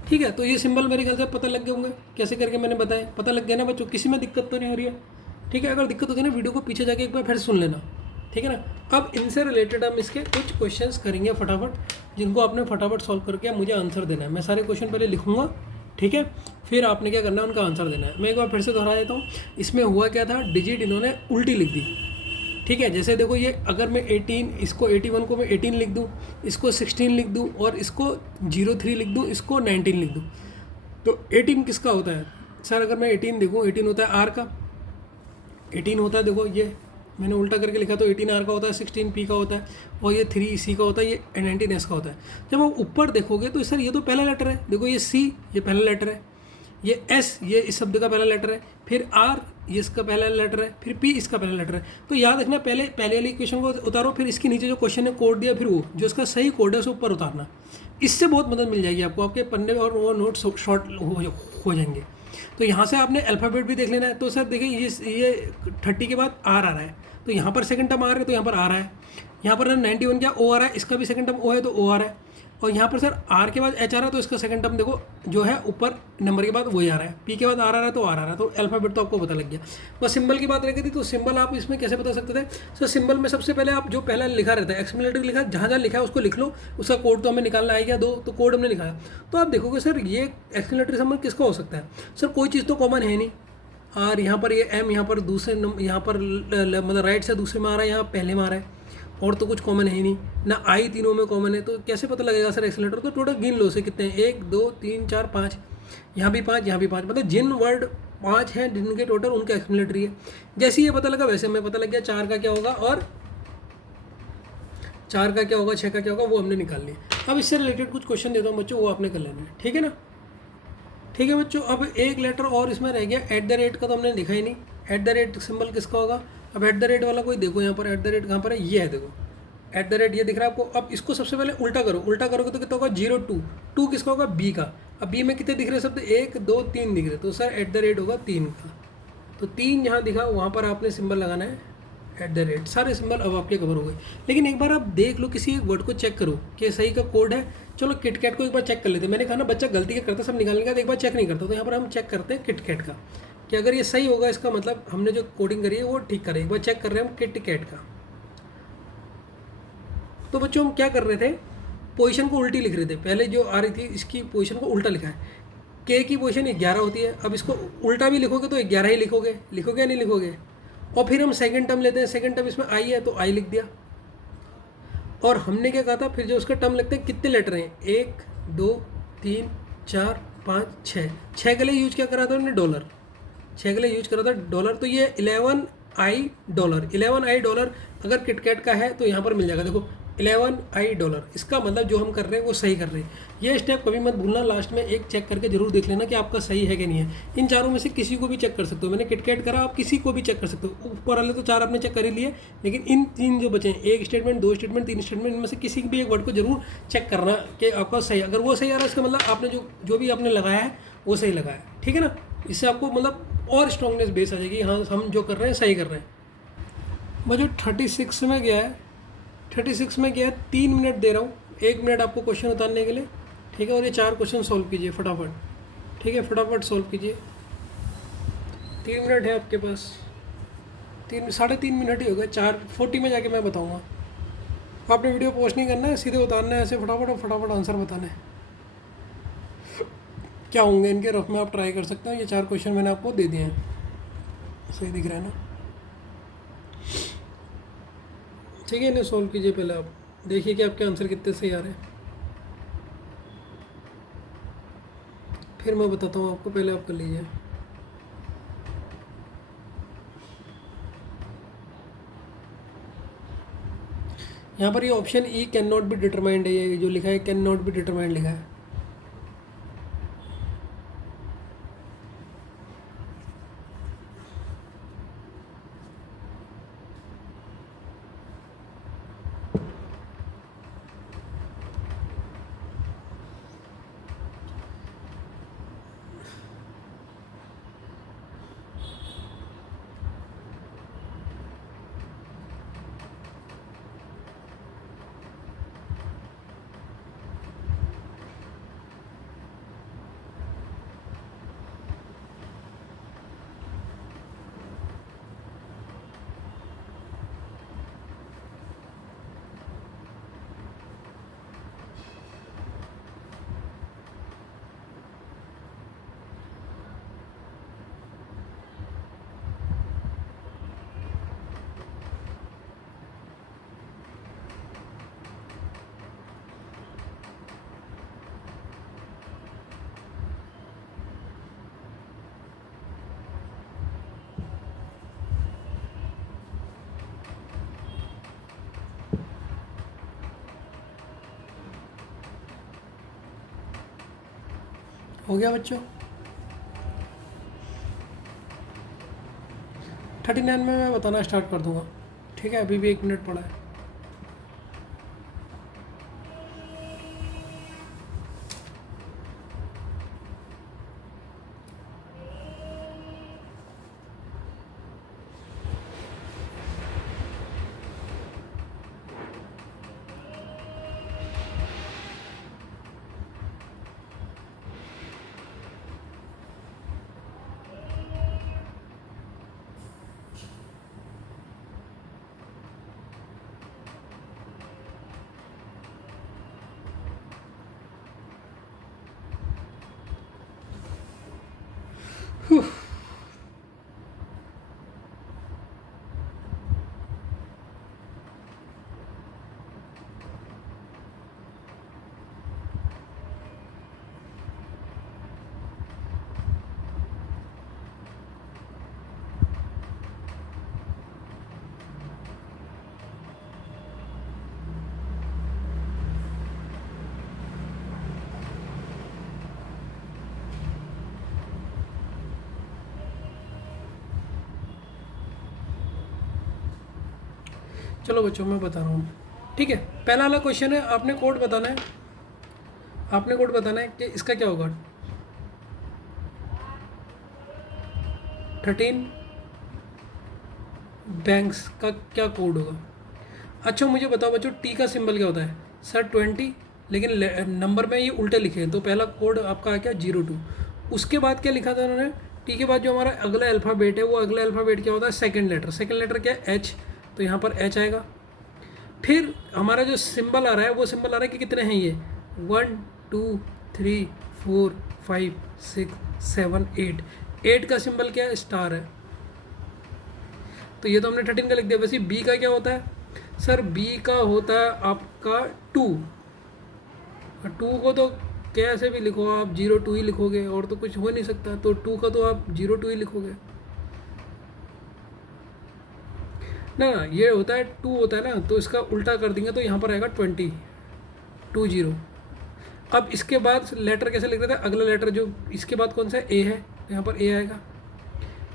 ठीक है, तो ये सिंबल मेरे ख्याल से पता लग गए होंगे कैसे करके मैंने बताया, पता लग गया ना बच्चों, किसी में दिक्कत तो नहीं हो रही है। ठीक है, अगर दिक्कत होती है ना वीडियो को पीछे जाके एक बार फिर सुन लेना, ठीक है ना। अब इनसे रिलेटेड हम इसके कुछ क्वेश्चंस करेंगे फटाफट, जिनको आपने फटाफट सॉल्व करके मुझे आंसर देना है। मैं सारे क्वेश्चन पहले लिखूंगा, ठीक है, फिर आपने क्या करना है, उनका आंसर देना है। मैं एक बार फिर से दोहरा देता हूँ, इसमें हुआ क्या था, डिजिट इन्होंने उल्टी लिख दी। ठीक है, जैसे देखो ये अगर मैं 18, इसको 81 को मैं 18 लिख दूँ, इसको 16 लिख दूँ, और इसको 03 लिख दूँ, इसको 19 लिख दूँ, तो 18 किसका होता है सर। अगर मैं 18 देखूँ, 18 होता है आर का, 18 होता है, देखो ये मैंने उल्टा करके लिखा, तो 18 आर का होता है, 16 पी का होता है, और ये 3 सी का होता है, ये 19 एस का होता है। जब आप ऊपर देखोगे तो सर ये तो पहला लेटर है, देखो ये सी ये पहला लेटर है, ये एस ये इस शब्द का पहला लेटर है, फिर आर ये इसका पहला लेटर है, फिर पी इसका पहला लेटर है। तो याद रखना, पहले वाली क्वेश्चन को उतारो, फिर इसके नीचे जो क्वेश्चन ने कोड दिया, फिर वो जो इसका सही कोड है उसे ऊपर उतारना। इससे बहुत मदद मिल जाएगी आपको, आपके पन्ने और वो नोट्स शॉर्ट हो जाएंगे। तो यहाँ से आपने अल्फ़ाबेट भी देख लेना है। तो सर देखिए ये 30 के बाद आर आ रहा है, तो यहाँ पर सेकंड टर्म आ रहा है, तो यहाँ पर आ रहा है। यहाँ पर 91 क्या ओ आ रहा है, इसका भी सेकंड टर्म ओ है, तो ओ आ रहा है। और यहाँ पर सर आर के बाद एच आ रहा है, तो इसका सेकंड टर्म देखो जो है ऊपर नंबर के बाद वही आ रहा है। पी के बाद आर आ रहा है, तो आर आ रहा है। तो अल्फ़ाबेट तो आपको पता लग गया। बस सिंबल की बात रह गई थी, तो सिंबल आप इसमें कैसे बता सकते थे सर। सिंबल में सबसे पहले आप जो पहला लिखा रहता है, एक्सक्लेमेटरी लिखा, जहाँ जहाँ लिखा है उसको लिख लो, उसका कोड तो हमें निकालना आएगा 2, तो कोड हमने निकाला। तो आप देखोगे सर ये एक्सक्लेमेटरी सिंबल किसका हो सकता है सर, कोई चीज़ तो कॉमन है नहीं। आर यहाँ पर, ये एम यहाँ पर दूसरे यहाँ पर मतलब राइट से दूसरे में आ रहा है, यहाँ पहले में आ रहा है, और तो कुछ कॉमन है ही नहीं ना, आई तीनों में कॉमन है। तो कैसे पता लगेगा सर एक्सेलेटर, तो टोटल गिन लो से कितने हैं, 1 2 3 4 5, यहाँ भी 5 यहाँ भी 5, मतलब जिन वर्ड 5 हैं जिनके टोटल उनका एक्सक्लेमेटरी है। जैसे ये पता लगा वैसे हमें पता लग गया 4 का क्या होगा, और 4 का क्या होगा, 6 का क्या होगा, वो हमने निकाल लिया। अब इससे रिलेटेड कुछ क्वेश्चन देता हूँ बच्चों, वो आपने कर लेना है, ठीक है ना। ठीक है बच्चों, अब एक लेटर और इसमें रह गया, @ का तो हमने लिखा ही नहीं। @ सिंबल किसका होगा, अब @ वाला कोई देखो, यहाँ पर @ कहाँ पर है, ये है, देखो @ ये दिख रहा है आपको। अब इसको सबसे पहले उल्टा करो, उल्टा करोगे तो कितना होगा 0 2, 2 किसका होगा, बी का। अब बी में कितने दिख रहे शब्द, 1 2 3 दिख रहे, तो सर @ होगा 3 का। तो 3 जहाँ दिखा वहाँ पर आपने सिंबल लगाना है @ सारे सिंबल अब आपके कवर हो गए। लेकिन एक बार आप देख लो, किसी एक वर्ड को चेक करो कि सही का कोड है। चलो किटकैट को एक बार चेक कर लेते हैं। मैंने कहा ना बच्चा गलती क्या करता है, सब निकालने का एक बार चेक नहीं करता, तो यहाँ पर हम चेक करते हैं किटकैट का, कि अगर ये सही होगा इसका मतलब हमने जो कोडिंग करी है वो ठीक करें। एक बार चेक कर रहे हैं हम किटकैट का। तो बच्चों हम क्या कर रहे थे, पोजीशन को उल्टी लिख रहे थे। पहले जो आ रही थी इसकी पोजीशन को उल्टा लिखा है। के की पोजीशन 11 होती है, अब इसको उल्टा भी लिखोगे तो 11 ही लिखोगे, लिखोगे या नहीं लिखोगे। और फिर हम सेकंड टर्म लेते हैं, सेकंड टर्म इसमें आई है तो आई लिख दिया। और हमने क्या कहा था, फिर जो उसका टर्म लगते हैं कितने लेटर हैं, 1 2 3 4 5 6, 6 के लिए यूज क्या करा था उन्होंने, डॉलर, 6 के लिए यूज करा था डॉलर। तो ये 11 आई डॉलर अगर किटकैट का है तो यहाँ पर मिल जाएगा, देखो 11 आई डॉलर। इसका मतलब जो हम कर रहे हैं वो सही कर रहे हैं। ये स्टेप कभी मत भूलना, लास्ट में एक चेक करके जरूर देख लेना कि आपका सही है कि नहीं है। इन चारों में से किसी को भी चेक कर सकते हो, मैंने किटकैट करा, आप किसी को भी चेक कर सकते हो। ऊपर वाले तो 4 आपने चेक कर ही लिए, लेकिन इन 3 जो बचे हैं, 1 स्टेटमेंट 2 स्टेटमेंट 3 स्टेटमेंट, इनमें से किसी भी एक वर्ड को जरूर चेक करना कि आपका सही। अगर वो सही आ रहा है इसका मतलब आपने जो भी आपने लगाया है वो सही लगाया है, ठीक है ना। इससे आपको मतलब और स्ट्रॉन्गनेस बेस आ जाएगी, हाँ हम जो कर रहे हैं सही कर रहे हैं। मैं जो 36 में गया है, 36 में गया है, 3 मिनट दे रहा हूँ, 1 मिनट आपको क्वेश्चन उतारने के लिए, ठीक है। और ये 4 क्वेश्चन सॉल्व कीजिए फटाफट, ठीक है, फटाफट सॉल्व कीजिए। 3 मिनट है आपके पास, 3.5 मिनट ही हो गए, 4:40 में जाके मैं बताऊँगा। आपने वीडियो पोस्ट नहीं करना है, सीधे उतारना है ऐसे फटाफट, और फटाफट आंसर बताना है। क्या होंगे इनके, रफ में आप ट्राई कर सकते हो। ये 4 क्वेश्चन मैंने आपको दे दिए हैं, सही दिख रहा है ना, ठीक है। इन्हें सॉल्व कीजिए पहले, आप देखिए कि आपके आंसर कितने सही आ रहे हैं, फिर मैं बताता हूँ आपको, पहले आप कर लीजिए। यहाँ पर ये option E can not be determined है, ये जो लिखा है कैन नॉट बी डिटरमाइंड लिखा है। हो गया बच्चों, 39 में मैं बताना स्टार्ट कर दूंगा, ठीक है। अभी भी 1 मिनट पड़ा है। चलो बच्चों मैं बता रहा हूँ, ठीक है। पहला वाला क्वेश्चन है, आपने कोड बताना है, आपने कोड बताना है कि इसका क्या होगा। 13 बैंक्स का क्या कोड होगा। अच्छा मुझे बताओ बच्चों, टी का सिंबल क्या होता है सर, 20, लेकिन नंबर में ये उल्टे लिखे हैं, तो पहला कोड आपका है क्या 02। उसके बाद क्या लिखा था उन्होंने, टी के बाद जो हमारा अगला अल्फ़ाबेट है, वो अगला अल्फ़ाबेट क्या होता है, सेकंड लेटर क्या है एच, तो यहाँ पर एच आएगा। फिर हमारा जो सिंबल आ रहा है वो सिंबल आ रहा है कि कितने हैं ये, 1 2 3 4 5 6 7 8, 8 का सिंबल क्या है, स्टार है। तो ये तो हमने 13 का लिख दिया। वैसे बी का क्या होता है, सर बी का होता है आपका 2, 2 को तो कैसे भी लिखो आप 02 ही लिखोगे, और तो कुछ हो नहीं सकता, तो 2 का तो आप 02 ही लिखोगे ना। ये होता है 2 होता है ना, तो इसका उल्टा कर देंगे तो यहाँ पर आएगा 20। अब इसके बाद लेटर कैसे लिख रहे थे, अगला लेटर जो इसके बाद कौन सा है, ए है, तो यहाँ पर ए आएगा।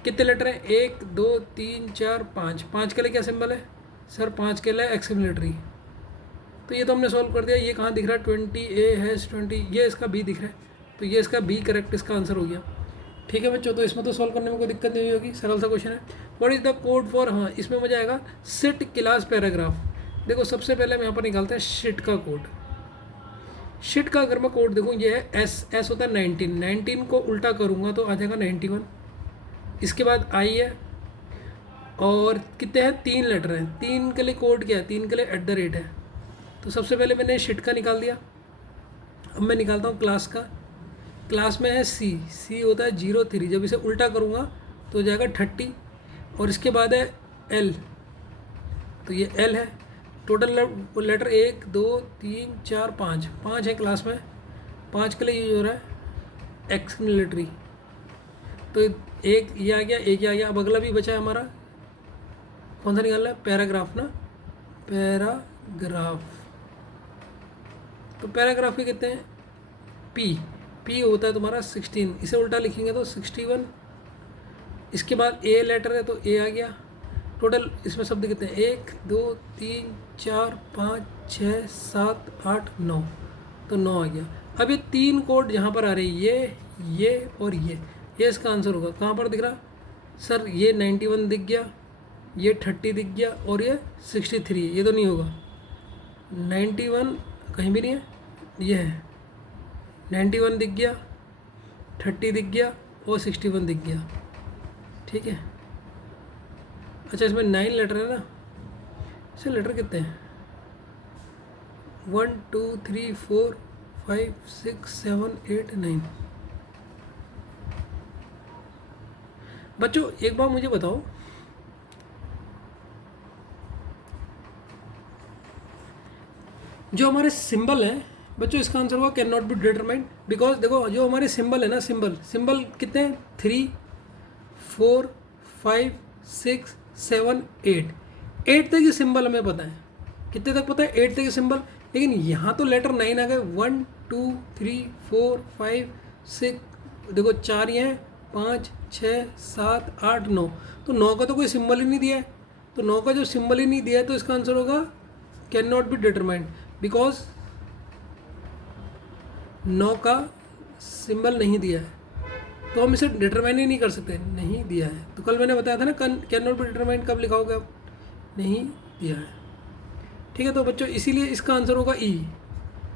कितने लेटर हैं, 1 2 3 4 5, 5 के लिए क्या सिंबल है सर, 5 के लिए एक्सक्लेमेटरी। तो ये तो हमने सॉल्व कर दिया। ये कहाँ दिख रहा है, 20A#20, ये इसका बी दिख रहा है, तो ये इसका बी करेक्ट इसका आंसर हो गया। ठीक है बच्चों, तो इसमें तो सॉल्व करने में कोई दिक्कत नहीं होगी, सरल सा क्वेश्चन है। What is the code for, हाँ इसमें मजा आएगा, सिट क्लास पैराग्राफ। देखो सबसे पहले हम यहाँ पर निकालते हैं शिट का कोड। शिट का अगर मैं कोड देखूँ, ये है एस होता है 19, 19 को उल्टा करूँगा तो आ जाएगा 91। इसके बाद आई है, और कितने हैं, 3 लेटर हैं, 3 के लिए कोड क्या है, 3 के लिए @ है। तो सबसे पहले मैंने शिट का निकाल दिया। अब मैं निकालता हूँ क्लास का। क्लास में है सी होता है 03, जब इसे उल्टा करूँगा तो हो जाएगा 30, और इसके बाद है एल, तो ये एल है। टोटल लेटर 1 2 3 4 5, 5 है क्लास में, 5 के लिए यूज हो रहा है एक्सक्लेमेटरी। तो एक ये आ गया, एक ये आ गया। अब अगला भी बचा है हमारा, कौन सा निकालना है, पैराग्राफ ना, पैराग्राफ। तो पैराग्राफ के कितने हैं, पी होता है तुम्हारा 16, इसे उल्टा लिखेंगे तो 61। इसके बाद ए लेटर है तो ए आ गया। टोटल इसमें शब्द कितने हैं, 1 2 3 4 5 6 7 8 9, तो 9 आ गया। अब ये 3 कोड यहाँ पर आ रहे हैं, ये और ये इसका आंसर होगा। कहाँ पर दिख रहा सर, ये 91 दिख गया, ये 30 दिख गया, और ये 63, ये तो नहीं होगा। 91 कहीं भी नहीं है, ये है 91 दिख गया, 30 दिख गया, और 61 दिख गया। ठीक है, अच्छा इसमें 9 लेटर है ना, इसे लेटर कितने हैं, 1 2 3 4 5 6 7 8 9। बच्चों एक बार मुझे बताओ, जो हमारे सिंबल हैं बच्चों, इसका आंसर होगा can not be determined, because देखो जो हमारे सिंबल है ना, सिंबल कितने हैं, 3 4 5 6 7 8 तक के सिंबल हमें पता है। कितने तक पता है, 8 तक के सिंबल। लेकिन यहाँ तो लेटर 9 आ गए, 1 2 3 4 5 6, देखो 4 ये हैं, 5 6 7 8 9, तो 9 का तो कोई सिंबल ही नहीं दिया है। तो 9 का जो सिंबल ही नहीं दिया है, तो इसका आंसर होगा can not be determined, because 9 का सिंबल नहीं दिया है, तो हम इसे डिटरमाइन ही नहीं कर सकते, नहीं दिया है। तो कल मैंने बताया था ना, कैन नॉट बी डिटरमाइंड कब लिखा होगा, नहीं दिया है। ठीक है, तो बच्चों इसीलिए इसका आंसर होगा ई,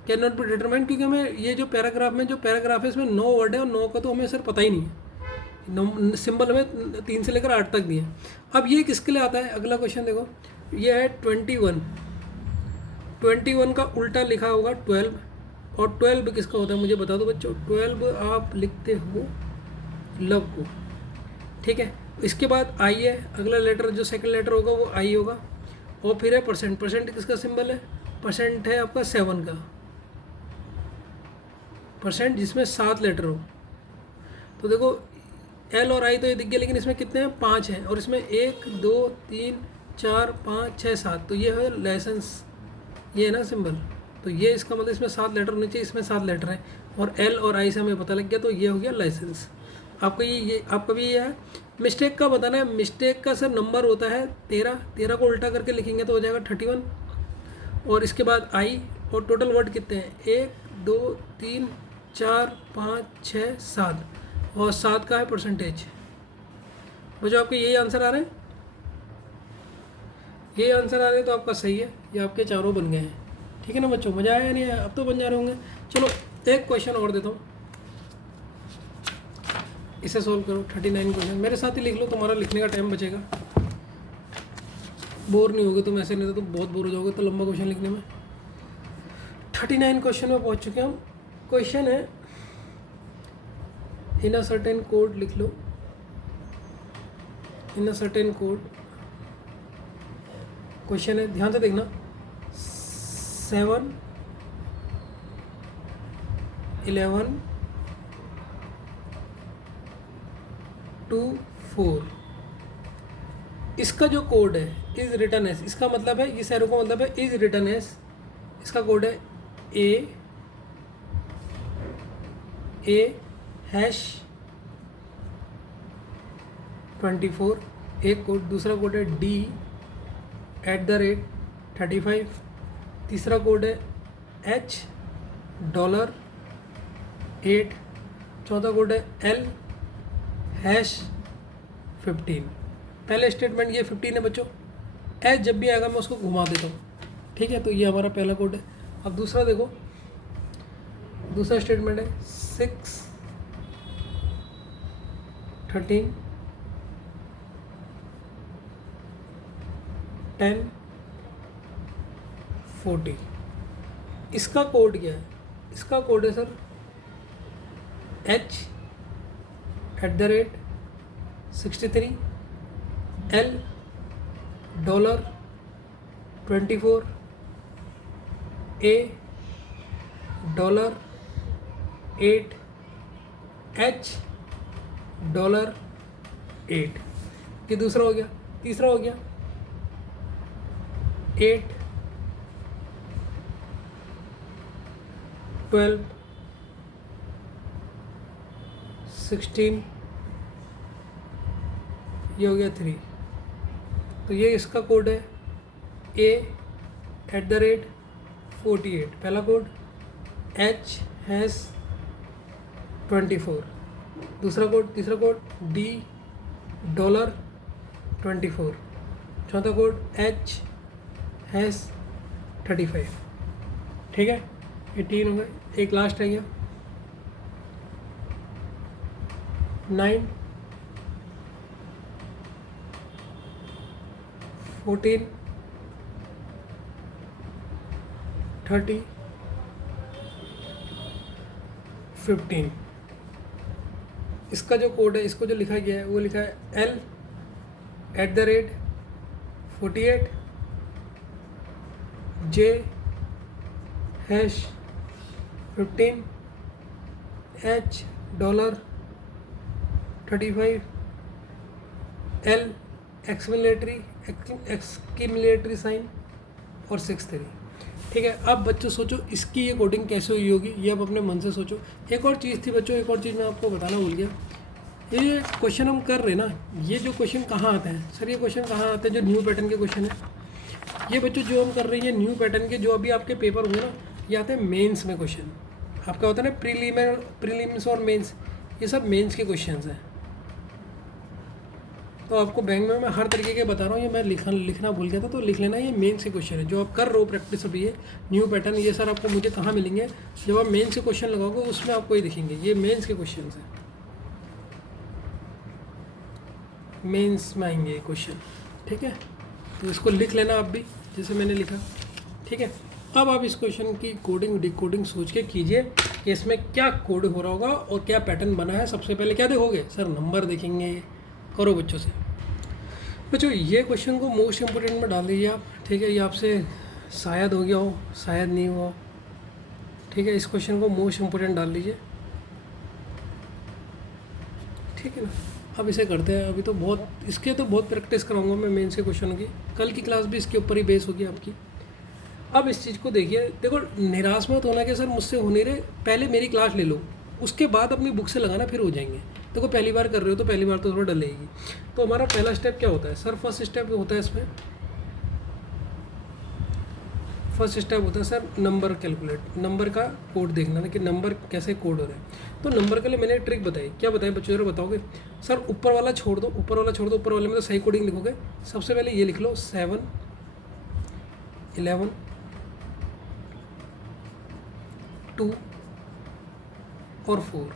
कैन नॉट बी डिटरमाइंड, क्योंकि हमें ये जो पैराग्राफ है इसमें 9 वर्ड है, और 9 का तो हमें सर पता ही नहीं है। सिंबल हमें 3 से लेकर 8 तक दिए। अब ये किसके लिए आता है, अगला क्वेश्चन देखो, ये है 21 का उल्टा लिखा होगा 12, और 12 किसका होता है मुझे बता दो बच्चों। 12 आप लिखते हो लव को। ठीक है, इसके बाद आई है, अगला लेटर जो सेकंड लेटर होगा वो आई होगा, और फिर है परसेंट। परसेंट किसका सिंबल है, परसेंट है आपका 7 का, परसेंट जिसमें 7 लेटर हो। तो देखो एल और आई तो ये दिख गया, लेकिन इसमें कितने हैं, 5 हैं, और इसमें 1 2 3 4 5 6 7, तो ये है लाइसेंस, ये है ना सिंबल। तो ये इसका मतलब इसमें 7 लेटर होने चाहिए, इसमें 7 लेटर हैं, और एल और आई से हमें पता लग गया, तो ये हो गया लाइसेंस। आपका ये आपका भी ये है। मिस्टेक का बताना है, मिस्टेक का सर नंबर होता है 13 को उल्टा करके लिखेंगे तो हो जाएगा 31, और इसके बाद आई, और टोटल वर्ड कितने हैं, 1 2 3 4 5 6 7, और 7 का है परसेंटेज। मुझे आपके यही आंसर आ रहे हैं, ये आंसर आ रहे हैं, तो आपका सही है, ये आपके चारों बन गए हैं। ठीक है ना बच्चों, मज़ा आया नहीं आया, अब तो बन जा रहे होंगे। चलो एक क्वेश्चन और देता हूँ, इसे सोल्व करो। 39 क्वेश्चन मेरे साथ ही लिख लो, तुम्हारा लिखने का टाइम बचेगा, बोर नहीं होगे तुम, ऐसे नहीं तो तुम बहुत बोर हो जाओगे तो लंबा क्वेश्चन लिखने में। 39 क्वेश्चन में पहुँच चुके हैं हम। क्वेश्चन है, इन अ सर्टेन कोड लिख लो, इन अ सर्टेन कोड क्वेश्चन है, ध्यान से देखना, 7 11 2 4, इसका जो कोड है इज रिटर्न एस, इसका मतलब है, इस एरो का मतलब है इज रिटर्न एस, इसका कोड है ए हैश 24, एक कोड, दूसरा कोड है D@35, तीसरा कोड है $8, चौथा कोड है L#15। पहले स्टेटमेंट ये 15 है बच्चों, एच जब भी आएगा मैं उसको घुमा देता हूँ, ठीक है। तो ये हमारा पहला कोड है। अब दूसरा देखो, दूसरा स्टेटमेंट है 6 13 10 40, इसका कोड क्या है? इसका कोड है सर H@63 $L$24 $8 $H$8। ये दूसरा हो गया। तीसरा हो गया 8 12 16, ये हो गया 3। तो ये इसका कोड है A@48, पहला कोड H#24, दूसरा कोड, तीसरा कोड $24, चौथा कोड H#35, ठीक है। ये 3 हो गए। एक लास्ट है गया 9 14 30 15, इसका जो कोड है, इसको जो लिखा गया है वो लिखा है L@48 J#15 $35 L exclamatory sign और 6 3, ठीक है। अब बच्चों सोचो इसकी ये कोडिंग कैसे हुई होगी, ये आप अपने मन से सोचो। एक और चीज़ थी बच्चों, एक और चीज़ मैं आपको बताना भूल गया। ये क्वेश्चन हम कर रहे ना, ये जो क्वेश्चन कहाँ आते हैं सर, ये क्वेश्चन कहाँ आते हैं जो न्यू पैटर्न के क्वेश्चन है। ये बच्चों जो हम कर रहे हैं न्यू पैटर्न के, जो अभी आपके पेपर हुए ना, ये आते हैं मेंस में क्वेश्चन। आपका होता है ना प्रीलिम्स और मेंस, ये सब मेंस के क्वेश्चंस हैं। तो आपको बैंक में मैं हर तरीके के बता रहा हूँ, ये मैं लिखना भूल गया था, तो लिख लेना। ये मेंस के क्वेश्चन है जो आप कर रहे हो प्रैक्टिस अभी, ये न्यू पैटर्न। ये सर आपको मुझे कहाँ मिलेंगे, जब आप मेंस के क्वेश्चन लगाओगे उसमें आपको ये दिखेंगे। ये मेंस के क्वेश्चन हैं, मेंस में आएंगे ये क्वेश्चन, ठीक है। तो इसको लिख लेना आप भी, जैसे मैंने लिखा, ठीक है। अब आप इस क्वेश्चन की कोडिंग डिकोडिंग सोच के कीजिए कि इसमें क्या कोड हो रहा होगा और क्या पैटर्न बना है। सबसे पहले क्या देखोगे सर, नंबर देखेंगे। करो बच्चों से। बच्चों ये क्वेश्चन को मोस्ट इम्पोर्टेंट में डाल दीजिए आप, ठीक है। ये आपसे शायद हो गया हो, शायद नहीं हुआ, ठीक है। इस क्वेश्चन को मोस्ट इम्पोर्टेंट डाल लीजिए, ठीक है ना। अब इसे करते हैं। अभी तो बहुत इसके तो बहुत प्रैक्टिस कराऊंगा मैं मेंस के क्वेश्चन की। कल की क्लास भी इसके ऊपर ही बेस होगी आपकी। अब इस चीज़ को देखिए, देखो निराश मत होना कि सर मुझसे हो नहीं रहे, पहले मेरी क्लास ले लो, उसके बाद अपनी बुक से लगाना, फिर हो जाएंगे। देखो पहली बार कर रहे हो तो पहली बार तो थोड़ा डलेगी। तो हमारा पहला स्टेप क्या होता है सर, फर्स्ट स्टेप होता है इसमें, फर्स्ट स्टेप होता है सर नंबर कैलकुलेट, नंबर का कोड देखना ना कि नंबर कैसे कोड हो रहा है। तो नंबर के लिए मैंने ट्रिक बताई, क्या बताई बच्चों जरा बताओगे सर। ऊपर वाला छोड़ दो, ऊपर वाला छोड़ दो, ऊपर वाले में तो सही कोडिंग लिखोगे। सबसे पहले ये लिख लो 7 11 2 और 4,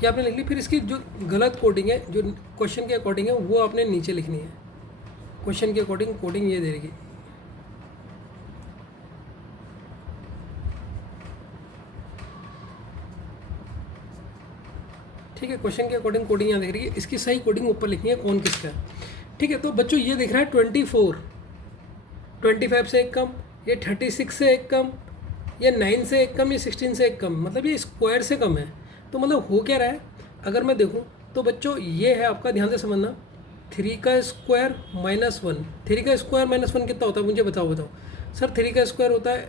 ये आपने लिख ली। फिर इसकी जो गलत कोडिंग है, जो क्वेश्चन के अकॉर्डिंग है, वो आपने नीचे लिखनी है। क्वेश्चन के अकॉर्डिंग कोडिंग ये देगी, ठीक है। क्वेश्चन के अकॉर्डिंग कोडिंग यहाँ दिख रही है, इसकी सही कोडिंग ऊपर लिखनी है, कौन किसका है, ठीक है। तो बच्चों ये दिख रहा है 24, 25 से एक कम, ये 36 से एक कम, ये 9 से एक कम, ये 16 से एक कम, मतलब ये स्क्वायर से कम है। तो मतलब हो क्या रहा है, अगर मैं देखूँ तो बच्चों ये है आपका, ध्यान से समझना, 3 का स्क्वायर माइनस 1, 3 का स्क्वायर माइनस 1 कितना होता है मुझे बताओ सर। 3 का स्क्वायर होता है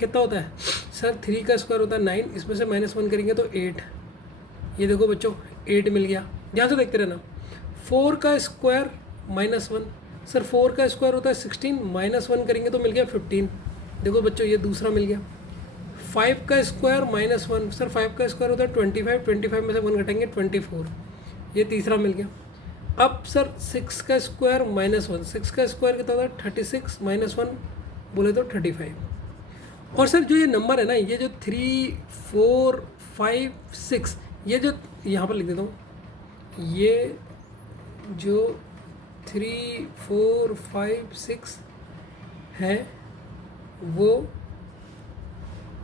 कितना होता है सर, 3 का स्क्वायर होता है 9, इसमें से -1 करेंगे तो 8, ये देखो बच्चों 8 मिल गया। ध्यान से देखते रहना। 4 का स्क्वायर -1, सर 4 का स्क्वायर होता है 16, -1 करेंगे तो मिल गया 15, देखो बच्चों ये दूसरा मिल गया। 5 का स्क्वायर -1, सर 5 का स्क्वायर होता है 25, 25 में से 1 घटाएंगे 24, ये तीसरा मिल गया। अब सर 6 का स्क्वायर -1, 6 का स्क्वायर कितना होता है 36, -1 बोले तो 35। और सर जो ये नंबर है ना, ये जो 3, 4, 5, 6, ये जो यहाँ पर लिख देता हूँ, ये जो 3, 4, 5, 6 है वो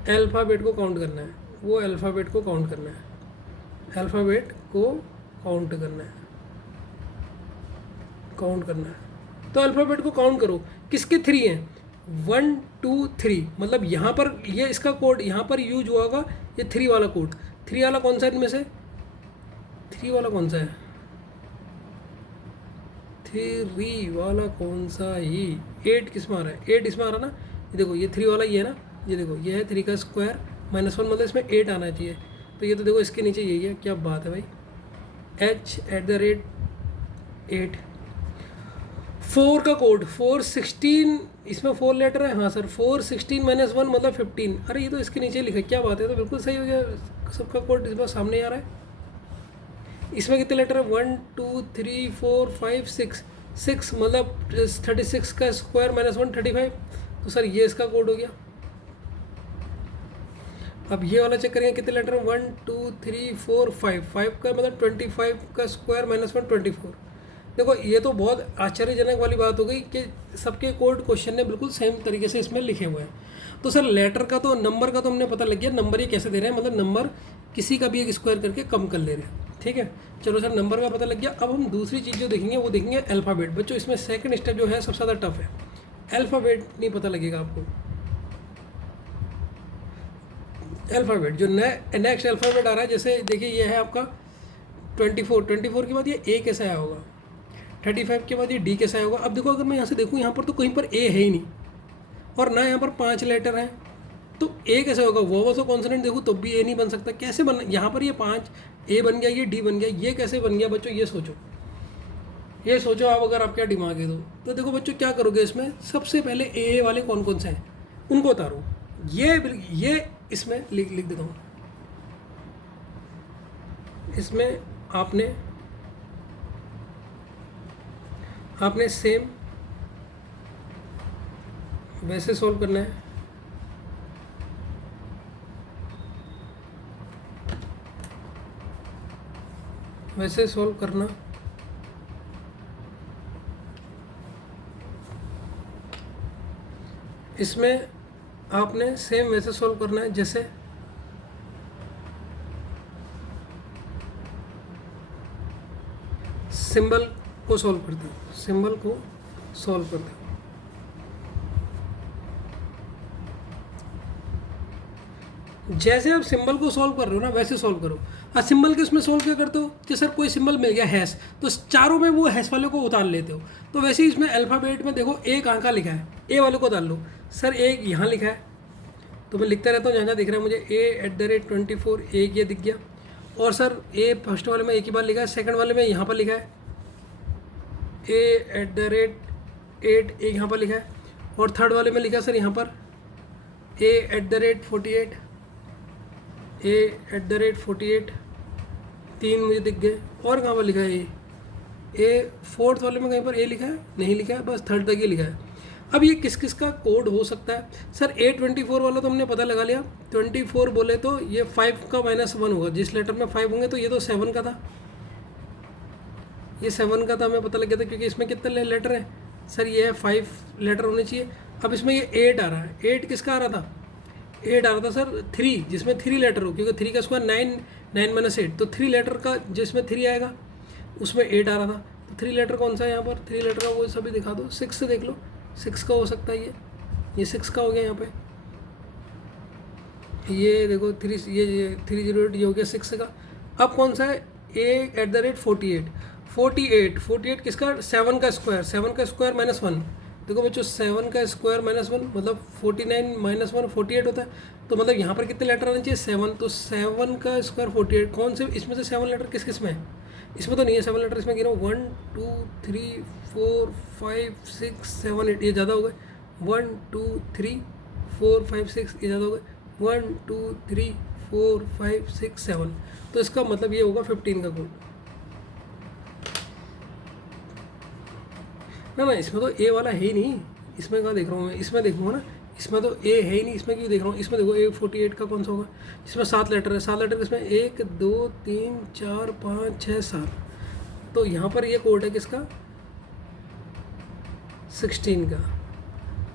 अल्फ़ाबेट को काउंट करना है, वो अल्फ़ाबेट को काउंट करना है, अल्फ़ाबेट को काउंट करना है, काउंट करना है। तो अल्फ़ाबेट को काउंट करो, किसके 3 हैं, 1, 2, 3, मतलब यहाँ पर ये इसका कोड यहाँ पर यूज हुआ होगा, ये 3 वाला कोड। 3 वाला कौन सा है इनमें से, 3 वाला कौन सा है, 3 वाला कौन सा, ये 8 किस में आ रहा है, 8 इसमें आ रहा ना, ये देखो ये 3 वाला ये है ना, ये देखो ये है 3 का स्क्वायर -1, मतलब इसमें 8 आना चाहिए। तो ये तो देखो इसके नीचे यही है, क्या बात है भाई, h@8। 4 का कोड 4, 16, इसमें 4 लेटर है, हाँ सर 4, 16 -1 मतलब 15, अरे ये तो इसके नीचे लिखा है, क्या बात है, तो बिल्कुल सही हो गया, सबका कोड इस बार सामने आ रहा है। इसमें कितने लेटर है, 1, 2, 3, 4, 5, 6 मतलब 36 का स्क्वायर -1 35, तो सर ये इसका कोड हो गया। अब ये वाला चेक करेंगे कितने लेटर हैं, 1, 2, 3, 4, 5 का मतलब 25 का स्क्वायर -1 24। देखो ये तो बहुत आश्चर्यजनक वाली बात हो गई कि सबके कोड क्वेश्चन ने बिल्कुल सेम तरीके से इसमें लिखे हुए हैं। तो सर लेटर का तो, नंबर का तो हमने पता लग गया, नंबर ये कैसे दे रहे हैं, मतलब नंबर किसी का भी एक स्क्वायर करके कम कर ले रहे हैं, ठीक है। चलो सर नंबर का पता लग गया। अब हम दूसरी चीज़ जो देखेंगे वो देखेंगे अल्फ़ाबेट। बच्चों इसमें सेकंड स्टेप जो है सबसे ज़्यादा टफ है, अल्फ़ाबेट नहीं पता लगेगा आपको। अल्फ़ाबेट जो नेक्स्ट अल्फ़ाबेट आ रहा है, जैसे देखिए ये है आपका 24 के बाद ये ए कैसे आया होगा, 35 के बाद ये डी कैसे आया होगा। अब देखो अगर मैं यहाँ से देखूँ, यहाँ पर तो कहीं पर ए है ही नहीं, और ना यहाँ पर 5 लेटर हैं, तो ए कैसे होगा, वो तो कॉन्सोनेंट देखूँ तब भी ए नहीं बन सकता, कैसे बन, यहाँ पर ये 5 ए बन गया, ये डी बन गया, ये कैसे बन गया बच्चों, ये सोचो आप, अगर आपका दिमाग है तो देखो बच्चों क्या करोगे इसमें, सबसे पहले ए वाले कौन कौन से हैं उनको उतारो, ये इसमें लिख देता हूँ। इसमें आपने सेम वैसे सॉल्व करना है, वैसे सॉल्व करना, इसमें आपने सेम वैसे सॉल्व करना है जैसे सिंबल को सॉल्व करते हो, सिंबल को सॉल्व करते हो। जैसे आप सिंबल को सॉल्व कर रहे हो ना वैसे सॉल्व करो। सिंबल के उसमें सॉल्व क्या करते हो कि सर कोई सिंबल मिल गया हैश, तो चारों में वो हैश वाले को उतार लेते हो। तो वैसे ही इसमें अल्फ़ाबेट में देखो ए कहाँ का लिखा है, ए वाले को उतार लो। सर ए यहाँ लिखा है, तो मैं लिखता रहता हूँ जहाँ जहाँ दिख रहा है मुझे, A@24 एक ये दिख गया। और सर ए फर्स्ट वाले में एक ही बार लिखा है, सेकंड वाले में यहाँ पर लिखा है A@8 एक यहाँ पर लिखा है, और थर्ड वाले में लिखा है सर यहाँ पर A@48 A@48 तीन मुझे दिख गए। और कहाँ पर लिखा है ए फोर्थ वाले में कहीं पर ए लिखा है, नहीं लिखा है, बस थर्ड तक ही लिखा है। अब ये किस किस का कोड हो सकता है सर, A24 वाला तो हमने पता लगा लिया, 24 बोले तो ये 5 का -1 होगा, जिस लेटर में 5 होंगे, तो ये तो 7 का था, ये 7 का था, हमें पता लग गया था क्योंकि इसमें कितने लेटर है सर, ये है 5 लेटर होने चाहिए। अब इसमें ये 8 आ रहा है, 8 किसका आ रहा था, 8 आ रहा था सर 3, जिसमें 3 लेटर हो, क्योंकि 3 का स्क्वायर 9, 9 - 8, तो 3 लेटर का जिसमें 3 आएगा उसमें 8 आ रहा था। तो 3 लेटर कौन सा है यहाँ पर, 3 लेटर का वो सभी दिखा दो, 6 से देख लो, 6 का हो सकता है, ये 6 का हो गया यहाँ पे, ये देखो 3, ये 308 ये हो गया 6 का। अब कौन सा है, a@48, 48 किसका, 7 का स्क्वायर, 7 का स्क्वायर -1। देखो बच्चों 7 का स्क्वायर -1 मतलब 49 -1 48 होता है। तो मतलब यहाँ पर कितने लेटर आने चाहिए, 7। तो 7 का स्क्वायर 48, कौन से इसमें से 7 लेटर किस में है, इसमें तो नहीं है 7 लेटर, इसमें गिनो 1 2 3 4 5 6 7 8, ये ज़्यादा हो गए, 1 2 3 4 5 6, ये ज़्यादा हो गए, 1 2 3 4 5 6 7। तो इसका मतलब ये होगा 15 का कोड। ना इसमें तो ए वाला है ही नहीं, इसमें कहाँ देख रहा हूँ मैं, इसमें देखूँगा ना, इसमें तो ए है ही नहीं, इसमें क्यों देख रहा हूँ, इसमें देखो A48 का कौन सा होगा, इसमें 7 लेटर है, 7 लेटर इसमें 1 2 3 4 5 6 7। तो यहाँ पर ये कोड है किसका, 16 का।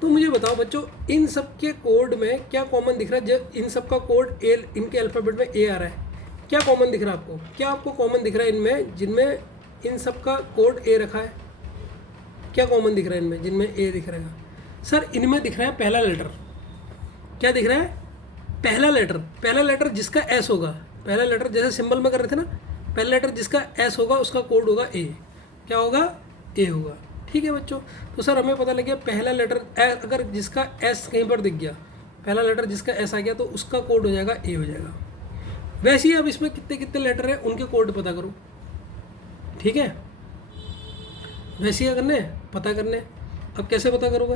तो मुझे बताओ बच्चों, इन सब के कोड में क्या कॉमन दिख रहा है, जब इन सब का कोड ए, इनके अल्फ़ाबेट में ए आ रहा है, क्या कॉमन दिख रहा है आपको, क्या आपको कॉमन दिख रहा है इनमें, जिनमें इन सब का कोड ए रखा है, क्या कॉमन दिख रहा है इनमें जिनमें ए दिख रहा है। सर इनमें दिख रहा है पहला लेटर, क्या दिख रहा है, पहला लेटर जिसका एस होगा, पहला लेटर जैसे सिंबल में कर रहे थे ना, पहला लेटर जिसका एस होगा उसका कोड होगा ए, क्या होगा, ए होगा। ठीक है बच्चों, तो सर हमें पता लग गया पहला लेटर अगर जिसका एस कहीं पर दिख गया, पहला लेटर जिसका एस आ गया तो उसका कोड हो जाएगा ए हो जाएगा। वैसे ही अब इसमें कितने कितने लेटर हैं उनके कोड पता करो, ठीक है, वैसे ही करने पता करने। अब कैसे पता करोगे,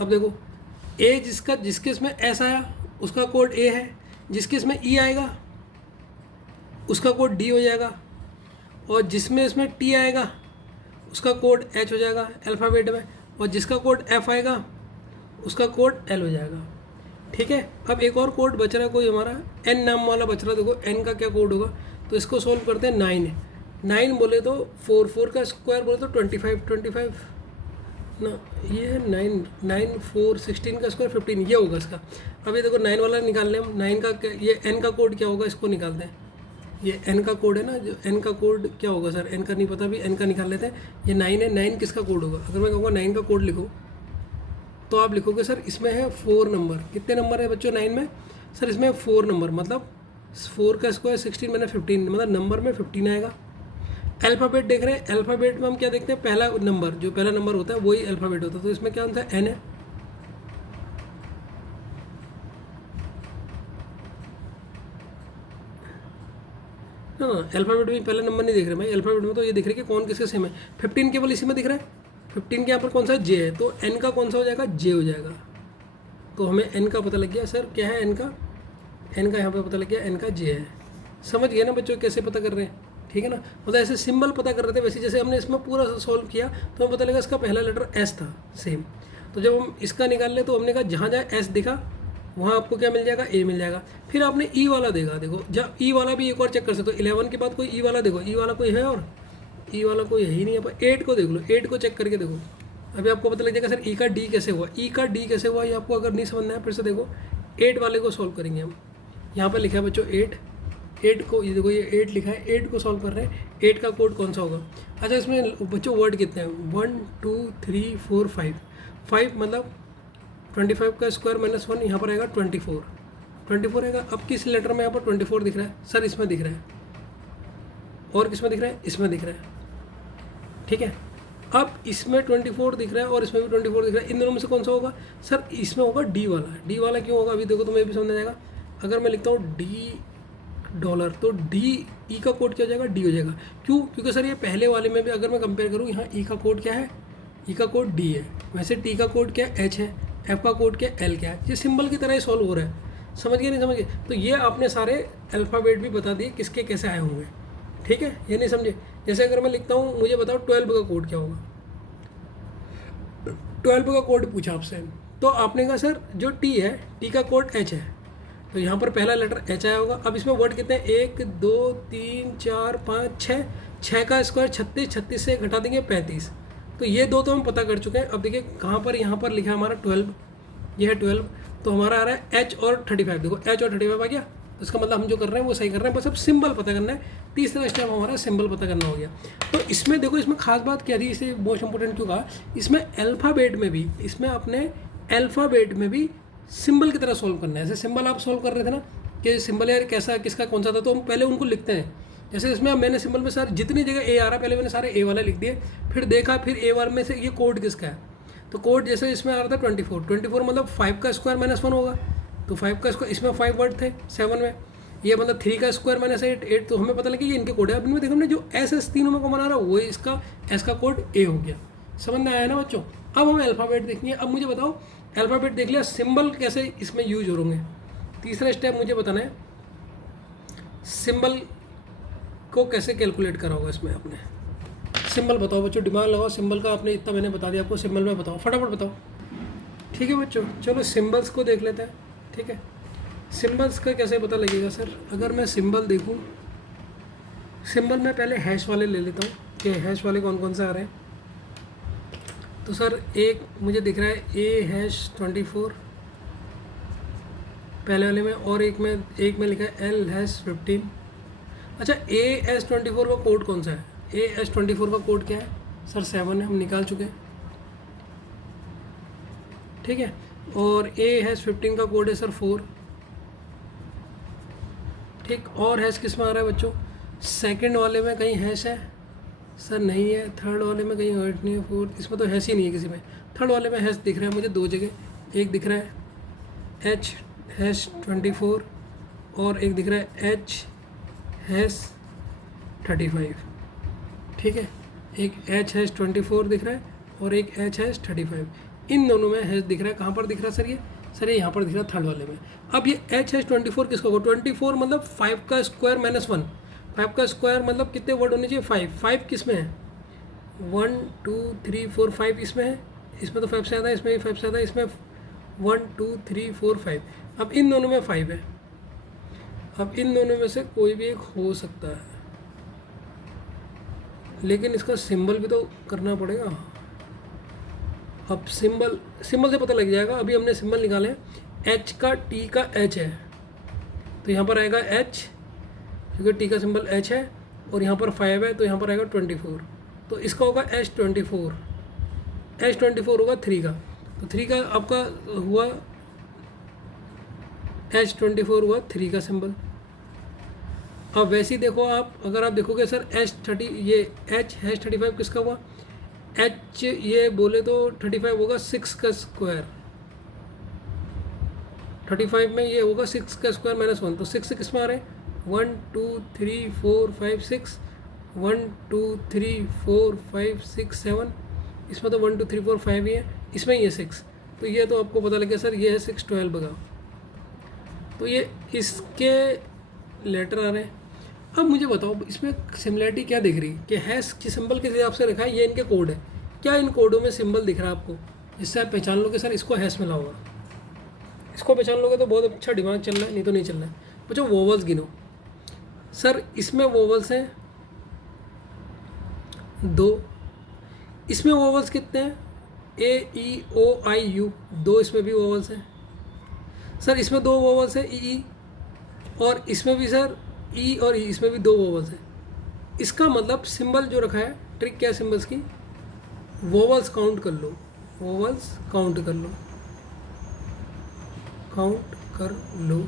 अब देखो ए जिसके इसमें एस आया उसका कोड ए है, जिसके इसमें ई आएगा उसका कोड डी हो जाएगा, और जिसमें इसमें टी आएगा उसका कोड एच हो जाएगा अल्फ़ाबेट में, और जिसका कोड एफ आएगा उसका कोड एल हो जाएगा। ठीक है, अब एक और कोड बच रहा है कोई हमारा एन नाम वाला बच रहा है। देखो एन का क्या कोड होगा, तो इसको सोल्व करते हैं। 9 बोले तो 4 का स्क्वायर बोले तो 25 ना, ये है 9 4 16 का स्क्वायर 15, ये होगा इसका। अभी देखो 9 वाला निकाल लें हम, 9 का ये एन का कोड क्या होगा इसको निकालते हैं। ये एन का कोड है ना, जो एन का कोड क्या होगा सर, एन का नहीं पता, भी एन का निकाल लेते हैं। ये 9 है, 9 किसका कोड होगा, अगर मैं कहूँगा 9 का कोड लिखो तो आप लिखोगे सर इसमें है 4 नंबर। कितने नंबर है बच्चों 9 में, सर इसमें 4 नंबर, मतलब 4 का स्क्वायर 16 मैंने 15, मतलब नंबर में 15 आएगा। अल्फ़ाबेट देख रहे हैं, अल्फ़ाबेट में हम क्या देखते हैं, पहला नंबर, जो पहला नंबर होता है वही अल्फ़ाबेट होता है। तो इसमें क्या होता है, एन है। हाँ, अल्फ़ाबेट में पहला नंबर नहीं देख रहे भाई, अल्फ़ाबेट में तो ये दिख रहा है कि कौन किसके सेम है। 15 केवल इसी में दिख रहा है, 15 के यहाँ पर कौन सा जे है, तो एन का कौन सा हो जाएगा, जे हो जाएगा। तो हमें एन का पता लग गया सर, क्या है एन का, एन का यहाँ पर पता लग गया, एन का जे है। समझ गए ना बच्चों कैसे पता कर रहे हैं, ठीक है ना, मतलब ऐसे सिंबल पता कर रहे थे। वैसे जैसे हमने इसमें पूरा सॉल्व किया तो हमें पता लगा इसका पहला लेटर एस था सेम। तो जब हम इसका निकाल ले तो हमने कहा जहाँ जहाँ एस दिखा वहाँ आपको क्या मिल जाएगा, ए मिल जाएगा। फिर आपने ई वाला देखा, देखो जब ई वाला भी एक और चेक कर सकते हो। 11 के बाद कोई ई वाला देखो, ई वाला कोई है, और ई वाला कोई है ही नहीं। अब 8 को देख लो, 8 को चेक करके देखो, अभी आपको पता लग जाएगा सर ई का डी कैसे हुआ, ई का डी कैसे हुआ। ये आपको अगर नहीं समझना है फिर से देखो, 8 वाले को सॉल्व करेंगे हम। यहाँ पर लिखा है बच्चों 8 को, ये देखो ये 8 लिखा है, 8 को सॉल्व कर रहे हैं। 8 का कोड कौन सा होगा, अच्छा इसमें बच्चों वर्ड कितने हैं, 1 2 3 4 5 मतलब 25 का स्क्वायर -1 यहाँ पर आएगा 24 आएगा। अब किस लेटर में यहाँ पर 24 दिख रहा है, सर इसमें दिख रहा है, और किसमें दिख रहा है, इसमें दिख रहा है। ठीक है, अब इसमें 24 दिख रहा है और इसमें भी 24 दिख रहा है। इन दोनों में से कौन सा होगा, सर इसमें होगा डी वाला। डी वाला क्यों होगा, अभी देखो तुम्हें भी समझ आ जाएगा। अगर मैं लिखता हूँ डी डॉलर, तो डी ई का कोड क्या हो जाएगा, डी हो जाएगा। क्यों, क्योंकि सर ये पहले वाले में भी अगर मैं कंपेयर करूँ, यहाँ ई का कोड क्या है, ई का कोड डी है, वैसे टी का कोड क्या है, एच है, एफ का कोड क्या है, एल क्या है। ये सिंबल की तरह ही सॉल्व हो रहा है, समझ गए नहीं समझ गए। तो ये आपने सारे अल्फ़ाबेट भी बता दिए किसके कैसे आए होंगे, ठीक है, ये नहीं समझे। जैसे अगर मैं लिखता हूँ, मुझे बताओ 12 का कोड क्या होगा, 12 का कोड पूछा आपसे, तो आपने कहा सर जो टी है, टी का कोड एच है, तो यहाँ पर पहला लेटर एच आया होगा। अब इसमें वर्ड कितने हैं, 1 2 3 4 5 6, 6 का स्क्वायर 36, 36 से घटा देंगे 35। तो ये दो तो हम पता कर चुके हैं। अब देखिए कहाँ पर, यहाँ पर लिखा है हमारा 12, ये है 12, तो हमारा आ रहा है एच और 35। देखो एच और 35 आ गया। तो इसका मतलब हम जो कर रहे हैं वो सही कर रहे हैं, बस अब सिंबल पता करना है। तीसरा स्टेप हमारा सिंबल पता करना हो गया। तो इसमें देखो, इसमें खास बात क्या थी, इसे मोस्ट इंपॉर्टेंट क्यों कहा, इसमें अल्फ़ाबेट में भी, इसमें अपने अल्फ़ाबेट में भी सिंबल की तरह सॉल्व करना है। जैसे सिंबल आप सॉल्व कर रहे थे ना कि सिंबल यार कैसा किसका कौन सा था, तो हम पहले उनको लिखते हैं। जैसे इसमें मैंने सिंबल में सर जितनी जगह ए आ रहा है पहले मैंने सारे ए वाला लिख दिए, फिर देखा फिर ए वाले में से ये कोड किसका है, तो कोड जैसे इसमें आ रहा था 24 मतलब 5 का स्क्वायर -1 होगा, तो 5 का स्क्वायर, इसमें 5 वर्ड थे 7 में, ये मतलब 3 का स्क्वायर -8, तो हमें पता लगा कि ये इनके कोड है। अब इनमें देखो हमने जो एस तीनों में कॉमन आ रहा है वो इसका एस का कोड ए हो गया। समझ में आया ना बच्चों। अब हमें अल्फ़ाबेट देखनी है। अब मुझे बताओ अल्फ़ाबेट देख लिया, सिंबल कैसे इसमें यूज होंगे। तीसरा स्टेप मुझे बताना है सिंबल को कैसे कैलकुलेट करा होगा इसमें आपने। सिंबल बताओ बच्चों, दिमाग लगाओ, सिंबल का आपने इतना मैंने बता दिया आपको, सिंबल में बताओ, फटाफट बताओ। ठीक है बच्चों, चलो सिंबल्स को देख लेते हैं। ठीक है, सिंबल्स का कैसे पता लगेगा सर, अगर मैं सिंबल देखूं, सिंबल में पहले हैश वाले ले लेता हूं कि हैश वाले कौन कौन से आ रहे हैं। तो सर एक मुझे दिख रहा है A#24 पहले वाले में, और एक में लिखा है L#15। अच्छा, A#24 का कोड कौन सा है, A#24 का कोड क्या है सर, 7 है, हम निकाल चुके हैं। ठीक है, और A#15 का कोड है सर 4। ठीक, और हैश किस में आ रहा है बच्चों, सेकंड वाले में कहीं हैश है सर, नहीं है। थर्ड वाले में कहीं हैश नहीं है। फोर्थ, इसमें तो हैश ही नहीं है किसी में। थर्ड वाले में हैश दिख रहा है मुझे 2 जगह, एक दिख रहा है H#24 और एक दिख रहा है H#35। ठीक है, एक H#24 दिख रहा है और एक H#35, इन दोनों में हैश दिख रहा है। कहाँ पर दिख रहा है सर ये यहाँ पर दिख रहा है थर्ड वाले में। अब ये H#24 किसका होगा, 24 मतलब 5 का स्क्वायर -1, 5 का स्क्वायर मतलब कितने वर्ड होने चाहिए, 5 किस में है, 1 2 3 4 5 इसमें है, इसमें तो 5 से ज़्यादा है, इसमें भी 5 से ज़्यादा है, इसमें 1 2 3 4 5। अब इन दोनों में 5 है, अब इन दोनों में से कोई भी एक हो सकता है, लेकिन इसका सिंबल भी तो करना पड़ेगा। अब सिंबल से पता लग जाएगा। अभी हमने सिंबल निकाले, H का T का H है, तो यहाँ पर आएगा H, क्योंकि T का सिंबल H है, और यहाँ पर 5 है तो यहाँ पर आएगा 24, तो इसका होगा H24 होगा 3 का, तो 3 का आपका हुआ H24 हुआ 3 का सिंबल। अब वैसे ही देखो आप, अगर आप देखोगे सर H30, ये H35 किसका हुआ, H ये बोले तो 35 होगा 6 का स्क्वायर, 35 में ये होगा 6 का स्क्वायर -1, तो 6 किस में आ रहे हैं, 1 2 3 4 5 6, 1 2 3 4 5 6 7, इसमें तो 1 2 3 4 5 ही है, इसमें ये 6, तो ये तो आपको पता लग गया सर, ये है 6 12 का, तो ये इसके लेटर आ रहे हैं। अब मुझे बताओ इसमें सिमिलरिटी क्या दिख रही कि हैश की सिंबल किस हिसाब से रखा है, ये इनके कोड है, क्या इन कोडों में सिंबल दिख रहा है आपको, जिससे आप पहचान लोगे सर इसको हैश मिला होगा। इसको पहचान लोगे तो बहुत अच्छा दिमाग चल रहा है, नहीं तो नहीं चल रहा है। बच्चों वोवल्स गिनो सर, इसमें वोवल्स हैं 2, इसमें वोवल्स कितने हैं, A E O I U, 2 इसमें भी वोवल्स हैं सर, इसमें 2 वोवल्स हैं E, और इसमें भी सर E और E, इसमें भी 2 वोवल्स हैं। इसका मतलब सिंबल जो रखा है, ट्रिक क्या है सिंबल्स की, वोवल्स काउंट कर लो, वोवल्स काउंट कर लो,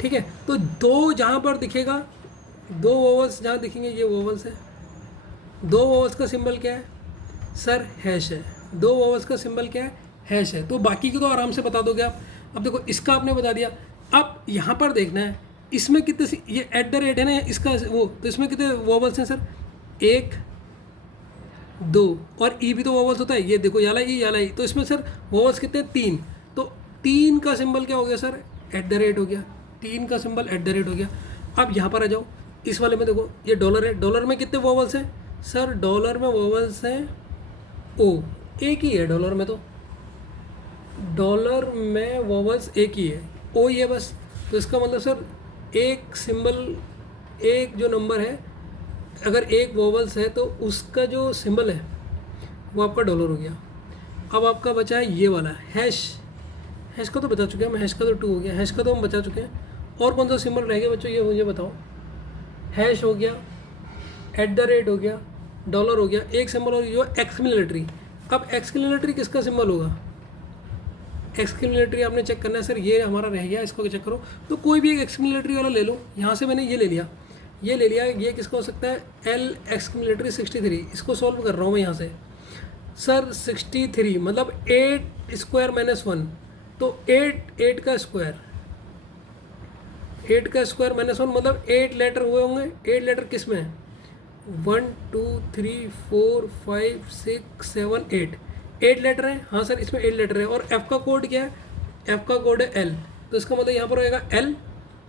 ठीक है। तो 2 जहाँ पर दिखेगा, 2 वोवल्स जहाँ दिखेंगे ये वोवल्स है, 2 वोवल्स का सिंबल क्या है सर, हैश है, 2 वोवल्स का सिंबल क्या है, हैश है, तो बाकी की तो आराम से बता दोगे आप। अब देखो इसका आपने बता दिया, अब यहाँ पर देखना है इसमें कितने, ये @ है ना इसका वो, तो इसमें कितने वोवल्स हैं सर, 1 2, और ई भी तो वोवल्स होता है, ये देखो याला ई, तो इसमें सर वोवल्स कितने 3, तो 3 का सिंबल क्या हो गया सर, @ हो गया, 3 का सिंबल @ हो गया। अब यहाँ पर आ जाओ, इस वाले में देखो ये डॉलर है, डॉलर में कितने वोवल्स हैं सर, डॉलर में वोवल्स हैं ओ, एक ही है डॉलर में, तो डॉलर में वोवल्स एक ही है, ओ ही है बस। तो इसका मतलब सर एक सिंबल, एक जो नंबर है, अगर एक वोवल्स है तो उसका जो सिंबल है वो आपका डॉलर हो गया। अब आपका बचा है ये वाला हैश, हैश का तो बता चुके हैं हम, हैश का तो 2 हो गया, हैश का तो हम बचा चुके हैं, और कौन सा सिंबल रह गया बच्चों, ये मुझे बताओ। हैश हो गया, @ हो गया, डॉलर हो गया, एक सिंबल और जो एक्सक्लेमेटरी। अब एक्सक्लेमेटरी किसका सिंबल होगा? एक्सक्लेमेटरी आपने चेक करना है। सर ये हमारा रह गया, इसको चेक करो। तो कोई भी एक एक्सक्लेमेटरी वाला ले लो। यहाँ से मैंने ये ले लिया, ये किसका हो सकता है? L exclamatory 63। इसको सॉल्व कर रहा हूँ मैं यहाँ से। सर 63 मतलब 8 स्क्वायर माइनस 1, तो 8 का स्क्वायर, 8 का स्क्वायर माइनस 1 मतलब 8 लेटर हुए होंगे। 8 लेटर किस में है? 1 2 3 4 5 6 7 8 लेटर है। हाँ सर इसमें 8 लेटर है। और F का कोड क्या है? F का कोड है L, तो इसका मतलब यहाँ पर होएगा L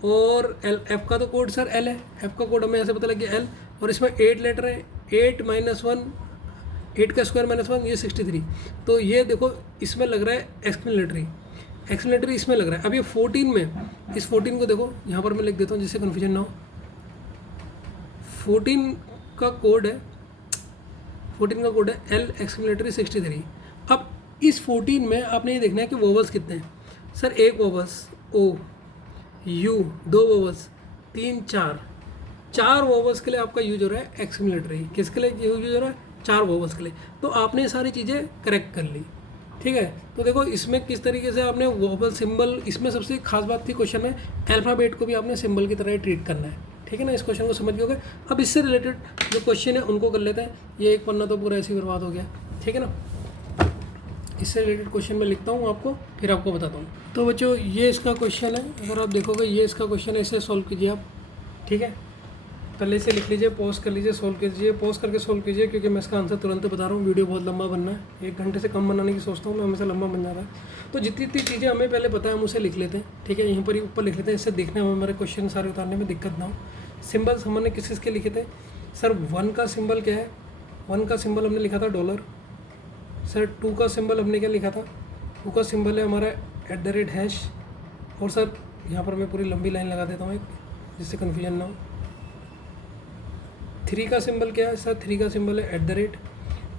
और L। F का तो कोड सर L है, F का कोड हमें यहाँ से पता लग गया L। और इसमें 8 लेटर है, 8 माइनस 1, 8 का स्क्वायर माइनस 1, ये 63। तो ये देखो इसमें लग रहा है एक्सक्लेमेटरी इसमें लग रहा है। अब ये 14 में, इस 14 को देखो, यहाँ पर मैं लिख देता हूँ जिससे कन्फ्यूजन ना हो। 14 का कोड है, 14 का कोड है L एक्सक्लेमेटरी 63। अब इस 14 में आपने ये देखना है कि वोवल्स कितने हैं। सर एक vowels O, U, 2 vowels, 3 4 vowels के लिए आपका यूज हो रहा है एक्सक्लेमेटरी। किसके लिए यूज हो रहा है? 4 वोवल्स के लिए। तो आपने सारी चीज़ें करेक्ट कर ली, ठीक है। तो देखो इसमें किस तरीके से आपने वोवल सिंबल, इसमें सबसे खास बात थी क्वेश्चन में अल्फ़ाबेट को भी आपने सिंबल की तरह ट्रीट करना है, ठीक है ना। इस क्वेश्चन को समझ गए। अब इससे रिलेटेड जो क्वेश्चन है उनको कर लेते हैं। ये एक पन्ना तो पूरा ऐसे ही बर्बाद हो गया, ठीक है ना। इससे रिलेटेड क्वेश्चन मैं लिखता हूँ आपको, फिर आपको बताता हूँ। तो बच्चों ये इसका क्वेश्चन है, अगर आप देखोगे ये इसका क्वेश्चन है, इसे सॉल्व कीजिए आप, ठीक है। पहले से लिख लीजिए, पॉज कर लीजिए, सॉल्व कीजिए, पॉज करके सॉल्व कीजिए, क्योंकि मैं इसका आंसर तुरंत बता रहा हूँ। वीडियो बहुत लंबा बनना है, 1 घंटे से कम बनाने की सोचता हूँ मैं, हमेशा लंबा बन जाता है। तो जितनी चीज़ें हमें पहले पता है हम उसे लिख लेते हैं, ठीक है। यहीं पर ही ऊपर लिख लेते हैं, इससे देखने में हमारे क्वेश्चन सारे उतारने में दिक्कत ना हो। सिम्बल्स हमने किस किस के लिखे थे? सर 1 का सिम्बल क्या है? 1 का सिम्बल हमने लिखा था डॉलर। सर 2 का सिम्बल हमने क्या लिखा था? 2 का सिम्बल है हमारा @ हैश। और सर यहाँ पर मैं पूरी लंबी लाइन लगा देता हूँ एक, जिससे कन्फ्यूजन ना हो। 3 का सिंबल क्या है? सर 3 का सिंबल है @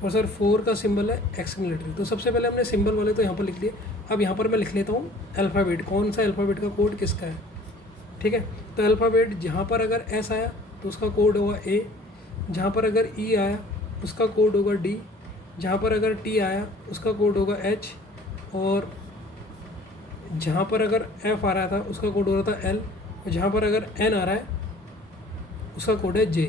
और सर 4 का सिंबल है एक्सक्लेमेटरी। तो सबसे पहले हमने सिंबल वाले तो यहाँ पर लिख लिए। अब यहाँ पर मैं लिख लेता हूँ अल्फ़ाबेट, कौन सा अल्फ़ाबेट का कोड किसका है, ठीक है। तो अल्फ़ाबेट जहाँ पर अगर S आया तो उसका कोड होगा A, जहाँ पर अगर E आया उसका कोड होगा D, जहाँ पर अगर T आया उसका कोड होगा H, और जहाँ पर अगर F आ रहा था उसका कोड हो रहा था L, और जहाँ पर अगर N आ रहा है उसका कोड है J,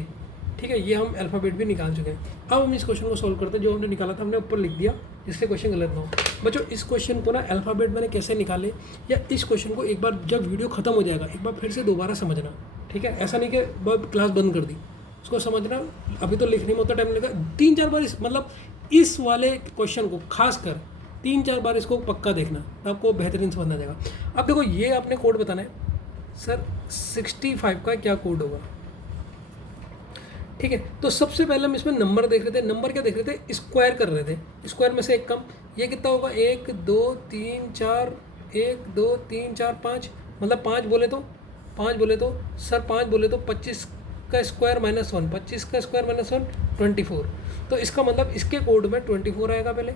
ठीक है। ये हम अल्फ़ाबेट भी निकाल चुके हैं। अब हम इस क्वेश्चन को सॉल्व करते हैं। जो हमने निकाला था हमने ऊपर लिख दिया, जिससे क्वेश्चन गलत ना हो। बच्चों इस क्वेश्चन को ना अल्फ़ाबेट मैंने कैसे निकाले, या इस क्वेश्चन को एक बार जब वीडियो खत्म हो जाएगा एक बार फिर से दोबारा समझना, ठीक है। ऐसा नहीं कि क्लास बंद कर दी, उसको समझना। अभी तो लिखने में उतना टाइम लगेगा, 3-4 बार मतलब इस वाले क्वेश्चन को खास कर 3-4 बार इसको पक्का देखना, आपको बेहतरीन समझ आ जाएगा। अब देखो ये आपने कोड बताना है। सर 65 का क्या कोड होगा, ठीक है। तो सबसे पहले हम इसमें नंबर देख रहे थे। नंबर क्या देख रहे थे? स्क्वायर कर रहे थे, स्क्वायर में से एक कम। ये कितना होगा? 1 2 3 4, 1 2 3 4 5, मतलब 5 बोले तो सर 5 बोले तो 25 का स्क्वायर माइनस 1, 25 का स्क्वायर माइनस 1 24। तो इसका मतलब इसके कोड में 24 आएगा पहले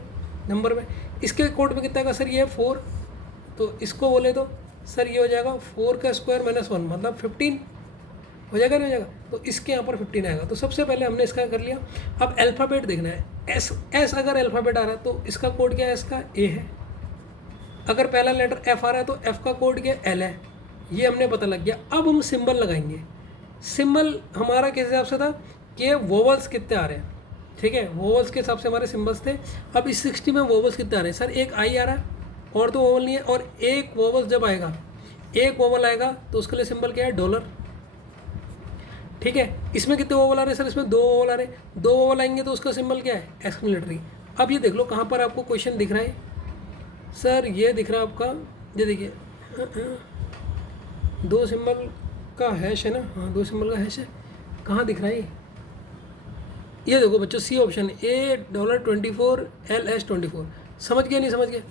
नंबर में। इसके कोड में कितना आएगा? सर ये है 4, तो इसको बोले तो सर ये हो जाएगा 4 का स्क्वायर माइनस 1 मतलब 15 हो जाएगा, नहीं हो जाएगा? तो इसके यहाँ पर 15 आएगा। तो सबसे पहले हमने इसका कर लिया। अब अल्फ़ाबेट देखना है। एस अगर अल्फ़ाबेट आ रहा है तो इसका कोड क्या है? इसका ए है। अगर पहला लेटर एफ आ रहा है तो एफ का कोड क्या है? एल है। ये हमने पता लग गया। अब हम सिंबल लगाएंगे। सिंबल हमारा किस हिसाब से था कि वोवल्स कितने आ रहे हैं, ठीक है। वोवल्स के हिसाब से हमारे सिंबल्स थे। अब इस 60 में वोवल्स कितने आ रहे हैं? सर एक आई आ रहा है और तो वोवल नहीं है। और एक वोवल जब आएगा, एक वोवल आएगा तो उसके लिए सिंबल क्या है? डॉलर, ठीक है। इसमें कितने वोवल आ रहे हैं? सर इसमें 2 वोवल आ रहे हैं। 2 वोवल आएंगे तो उसका सिंबल क्या है? एक्सक्लेमेटरी। अब ये देख लो कहाँ पर आपको क्वेश्चन दिख रहा है। सर ये दिख रहा है आपका, ये देखिए 2 सिंबल का हैश है ना, हाँ 2 सिंबल का हैश है। कहाँ दिख रहा है ये देखो बच्चों, सी ऑप्शन $24 LS24। समझ गया नहीं समझ गया?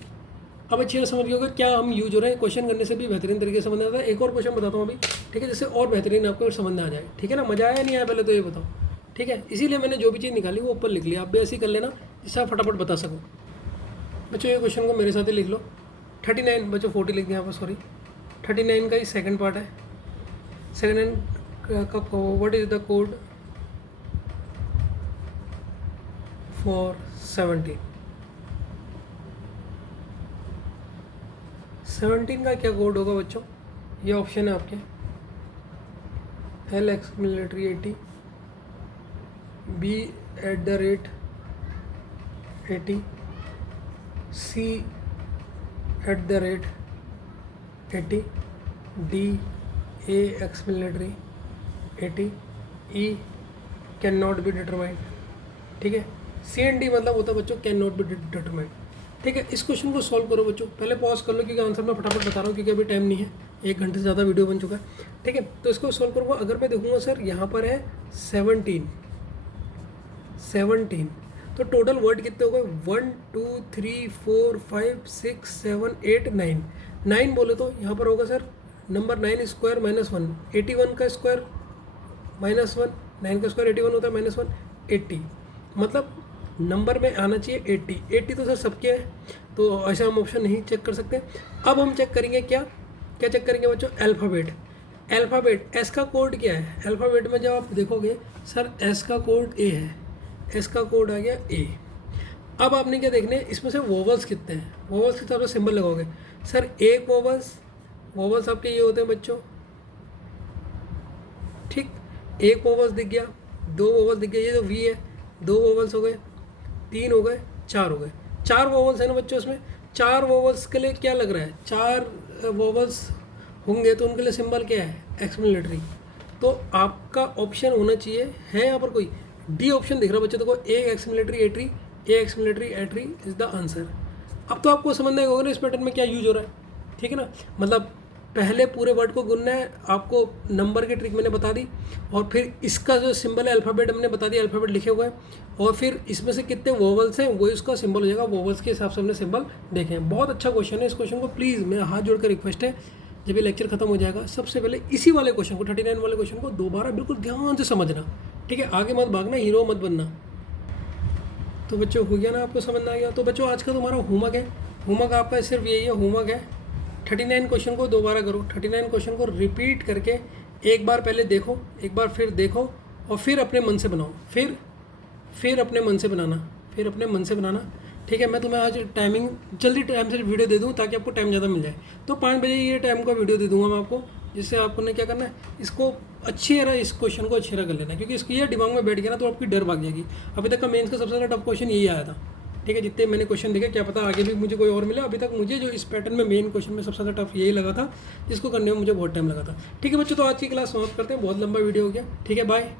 अब अच्छे से समझ गए होगा क्या हम यूज हो रहे हैं। क्वेश्चन करने से भी बेहतरीन तरीके से समझ आता है। एक और क्वेश्चन बताता हूँ अभी, ठीक है, जिससे और बेहतरीन आपको समझ में आ जाए, ठीक है ना। मज़ा आया नहीं आया पहले तो ये बताओ, ठीक है। इसीलिए मैंने जो भी चीज़ निकाली वो ऊपर लिख लिया। आप भी ऐसे ही कर लेना जिससे आप फटाफट बता सको। बच्चों ये क्वेश्चन को मेरे साथ ही लिख लो। 39 बच्चों 40 लिख दिया यहाँ पर, सॉरी 39 का ही सेकंड पार्ट है, सेकेंड हैंड का what is the code for 17 का क्या कोड होगा बच्चों? ये ऑप्शन है आपके L एक्समिलेटरी 80, B @ 80, C @ 80, D A एक्समिलेटरी 80, E can not be determined. ठीक है, C&D मतलब होता है बच्चों कैन नॉट बी डिटरमाइंड। ठीक है, इस क्वेश्चन को सॉल्व करो बच्चों। पहले पॉज कर लो क्योंकि आंसर मैं फटाफट बता रहा हूँ, क्योंकि अभी टाइम नहीं है, 1 घंटे से ज़्यादा वीडियो बन चुका है। ठीक है, तो इसको सॉल्व करूँगा। अगर मैं देखूँगा सर यहाँ पर है 17, तो टोटल वर्ड कितने हो गए? 1 2 3 4 5 6 7 8 9 बोले तो यहाँ पर होगा सर नंबर 9 स्क्वायर -1, 81 का स्क्वायर -1, 9 का स्क्वायर 81 होता है -1, 80, मतलब नंबर में आना चाहिए 80 तो सर सबके हैं, तो ऐसा हम ऑप्शन नहीं चेक कर सकते। अब हम चेक करेंगे क्या चेक करेंगे बच्चों? अल्फ़ाबेट। एस का कोड क्या है? अल्फ़ाबेट में जब आप देखोगे सर एस का कोड ए है, एस का कोड आ गया ए। अब आपने क्या देखने इसमें से वोवल्स कितने हैं, वोवल्स के हिसाब से सिंबल लगाओगे। सर एक वोवल्स आपके ये होते हैं बच्चों, ठीक, एक वोवल्स दिख गया, 2 वोवल्स दिख गया, ये जो वी है 2 वोवल्स हो गए, 3 हो गए, 4 हो गए, 4 वोवल्स है ना बच्चों इसमें। 4 वोवल्स के लिए क्या लग रहा है? 4 वोवल्स होंगे तो उनके लिए सिंबल क्या है? एक्समिलेटरी। तो आपका ऑप्शन होना चाहिए, है यहाँ पर कोई डी ऑप्शन दिख रहा है बच्चों? देखो ए एक्समिलेटरी एट्री इज द आंसर। अब तो आपको समझना होगा ना इस पैटर्न में क्या यूज हो रहा है। ठीक है ना, मतलब पहले पूरे वर्ड को गुनना है, आपको नंबर की ट्रिक मैंने बता दी, और फिर इसका जो सिंबल है अल्फ़ाबेट हमने बता दिया, अल्फ़ाबेट लिखे हुए हैं, और फिर इसमें से कितने वोवल्स हैं वही उसका सिंबल हो जाएगा। वोवल्स के हिसाब से हमने सिंबल देखे हैं। बहुत अच्छा क्वेश्चन है, इस क्वेश्चन को प्लीज़ मेरा हाथ जोड़कर रिक्वेस्ट है, जब ये लेक्चर खत्म हो जाएगा सबसे पहले इसी वाले क्वेश्चन को 39 वाले क्वेश्चन को दोबारा बिल्कुल ध्यान से समझना। ठीक है, आगे मत भागना, हीरो मत बनना। तो बच्चों हो गया ना, आपको समझ में आ गया? तो बच्चों आज का तुम्हारा होमवर्क है, होमवर्क आपका सिर्फ यही है, होमवर्क है 39 क्वेश्चन को दोबारा करो। 39 क्वेश्चन को रिपीट करके एक बार पहले देखो, एक बार फिर देखो, और फिर अपने मन से बनाओ, फिर अपने मन से बनाना। ठीक है, मैं तुम्हें आज टाइमिंग जल्दी टाइम से वीडियो दे दूँ ताकि आपको टाइम ज़्यादा मिल जाए। तो 5 बजे ये टाइम का वीडियो दे दूँगा मैं आपको, जिससे आपको क्या करना है, इसको अच्छी तरह इस क्वेश्चन को अच्छी तरह कर लेना है, क्योंकि इसकी ये दिमाग में बैठ गया ना तो आपकी डर भाग जाएगी। अभी तक का मेंस का सबसे ज़्यादा टफ क्वेश्चन यही आया था। ठीक है, जितने मैंने क्वेश्चन देखे, क्या पता आगे भी मुझे कोई और मिले। अभी तक मुझे जो इस पैटर्न में मेन क्वेश्चन में सबसे ज़्यादा टफ यही लगा था, जिसको करने में मुझे बहुत टाइम लगा था। ठीक है बच्चों, तो आज की क्लास समाप्त करते हैं, बहुत लंबा वीडियो हो गया। ठीक है, बाय।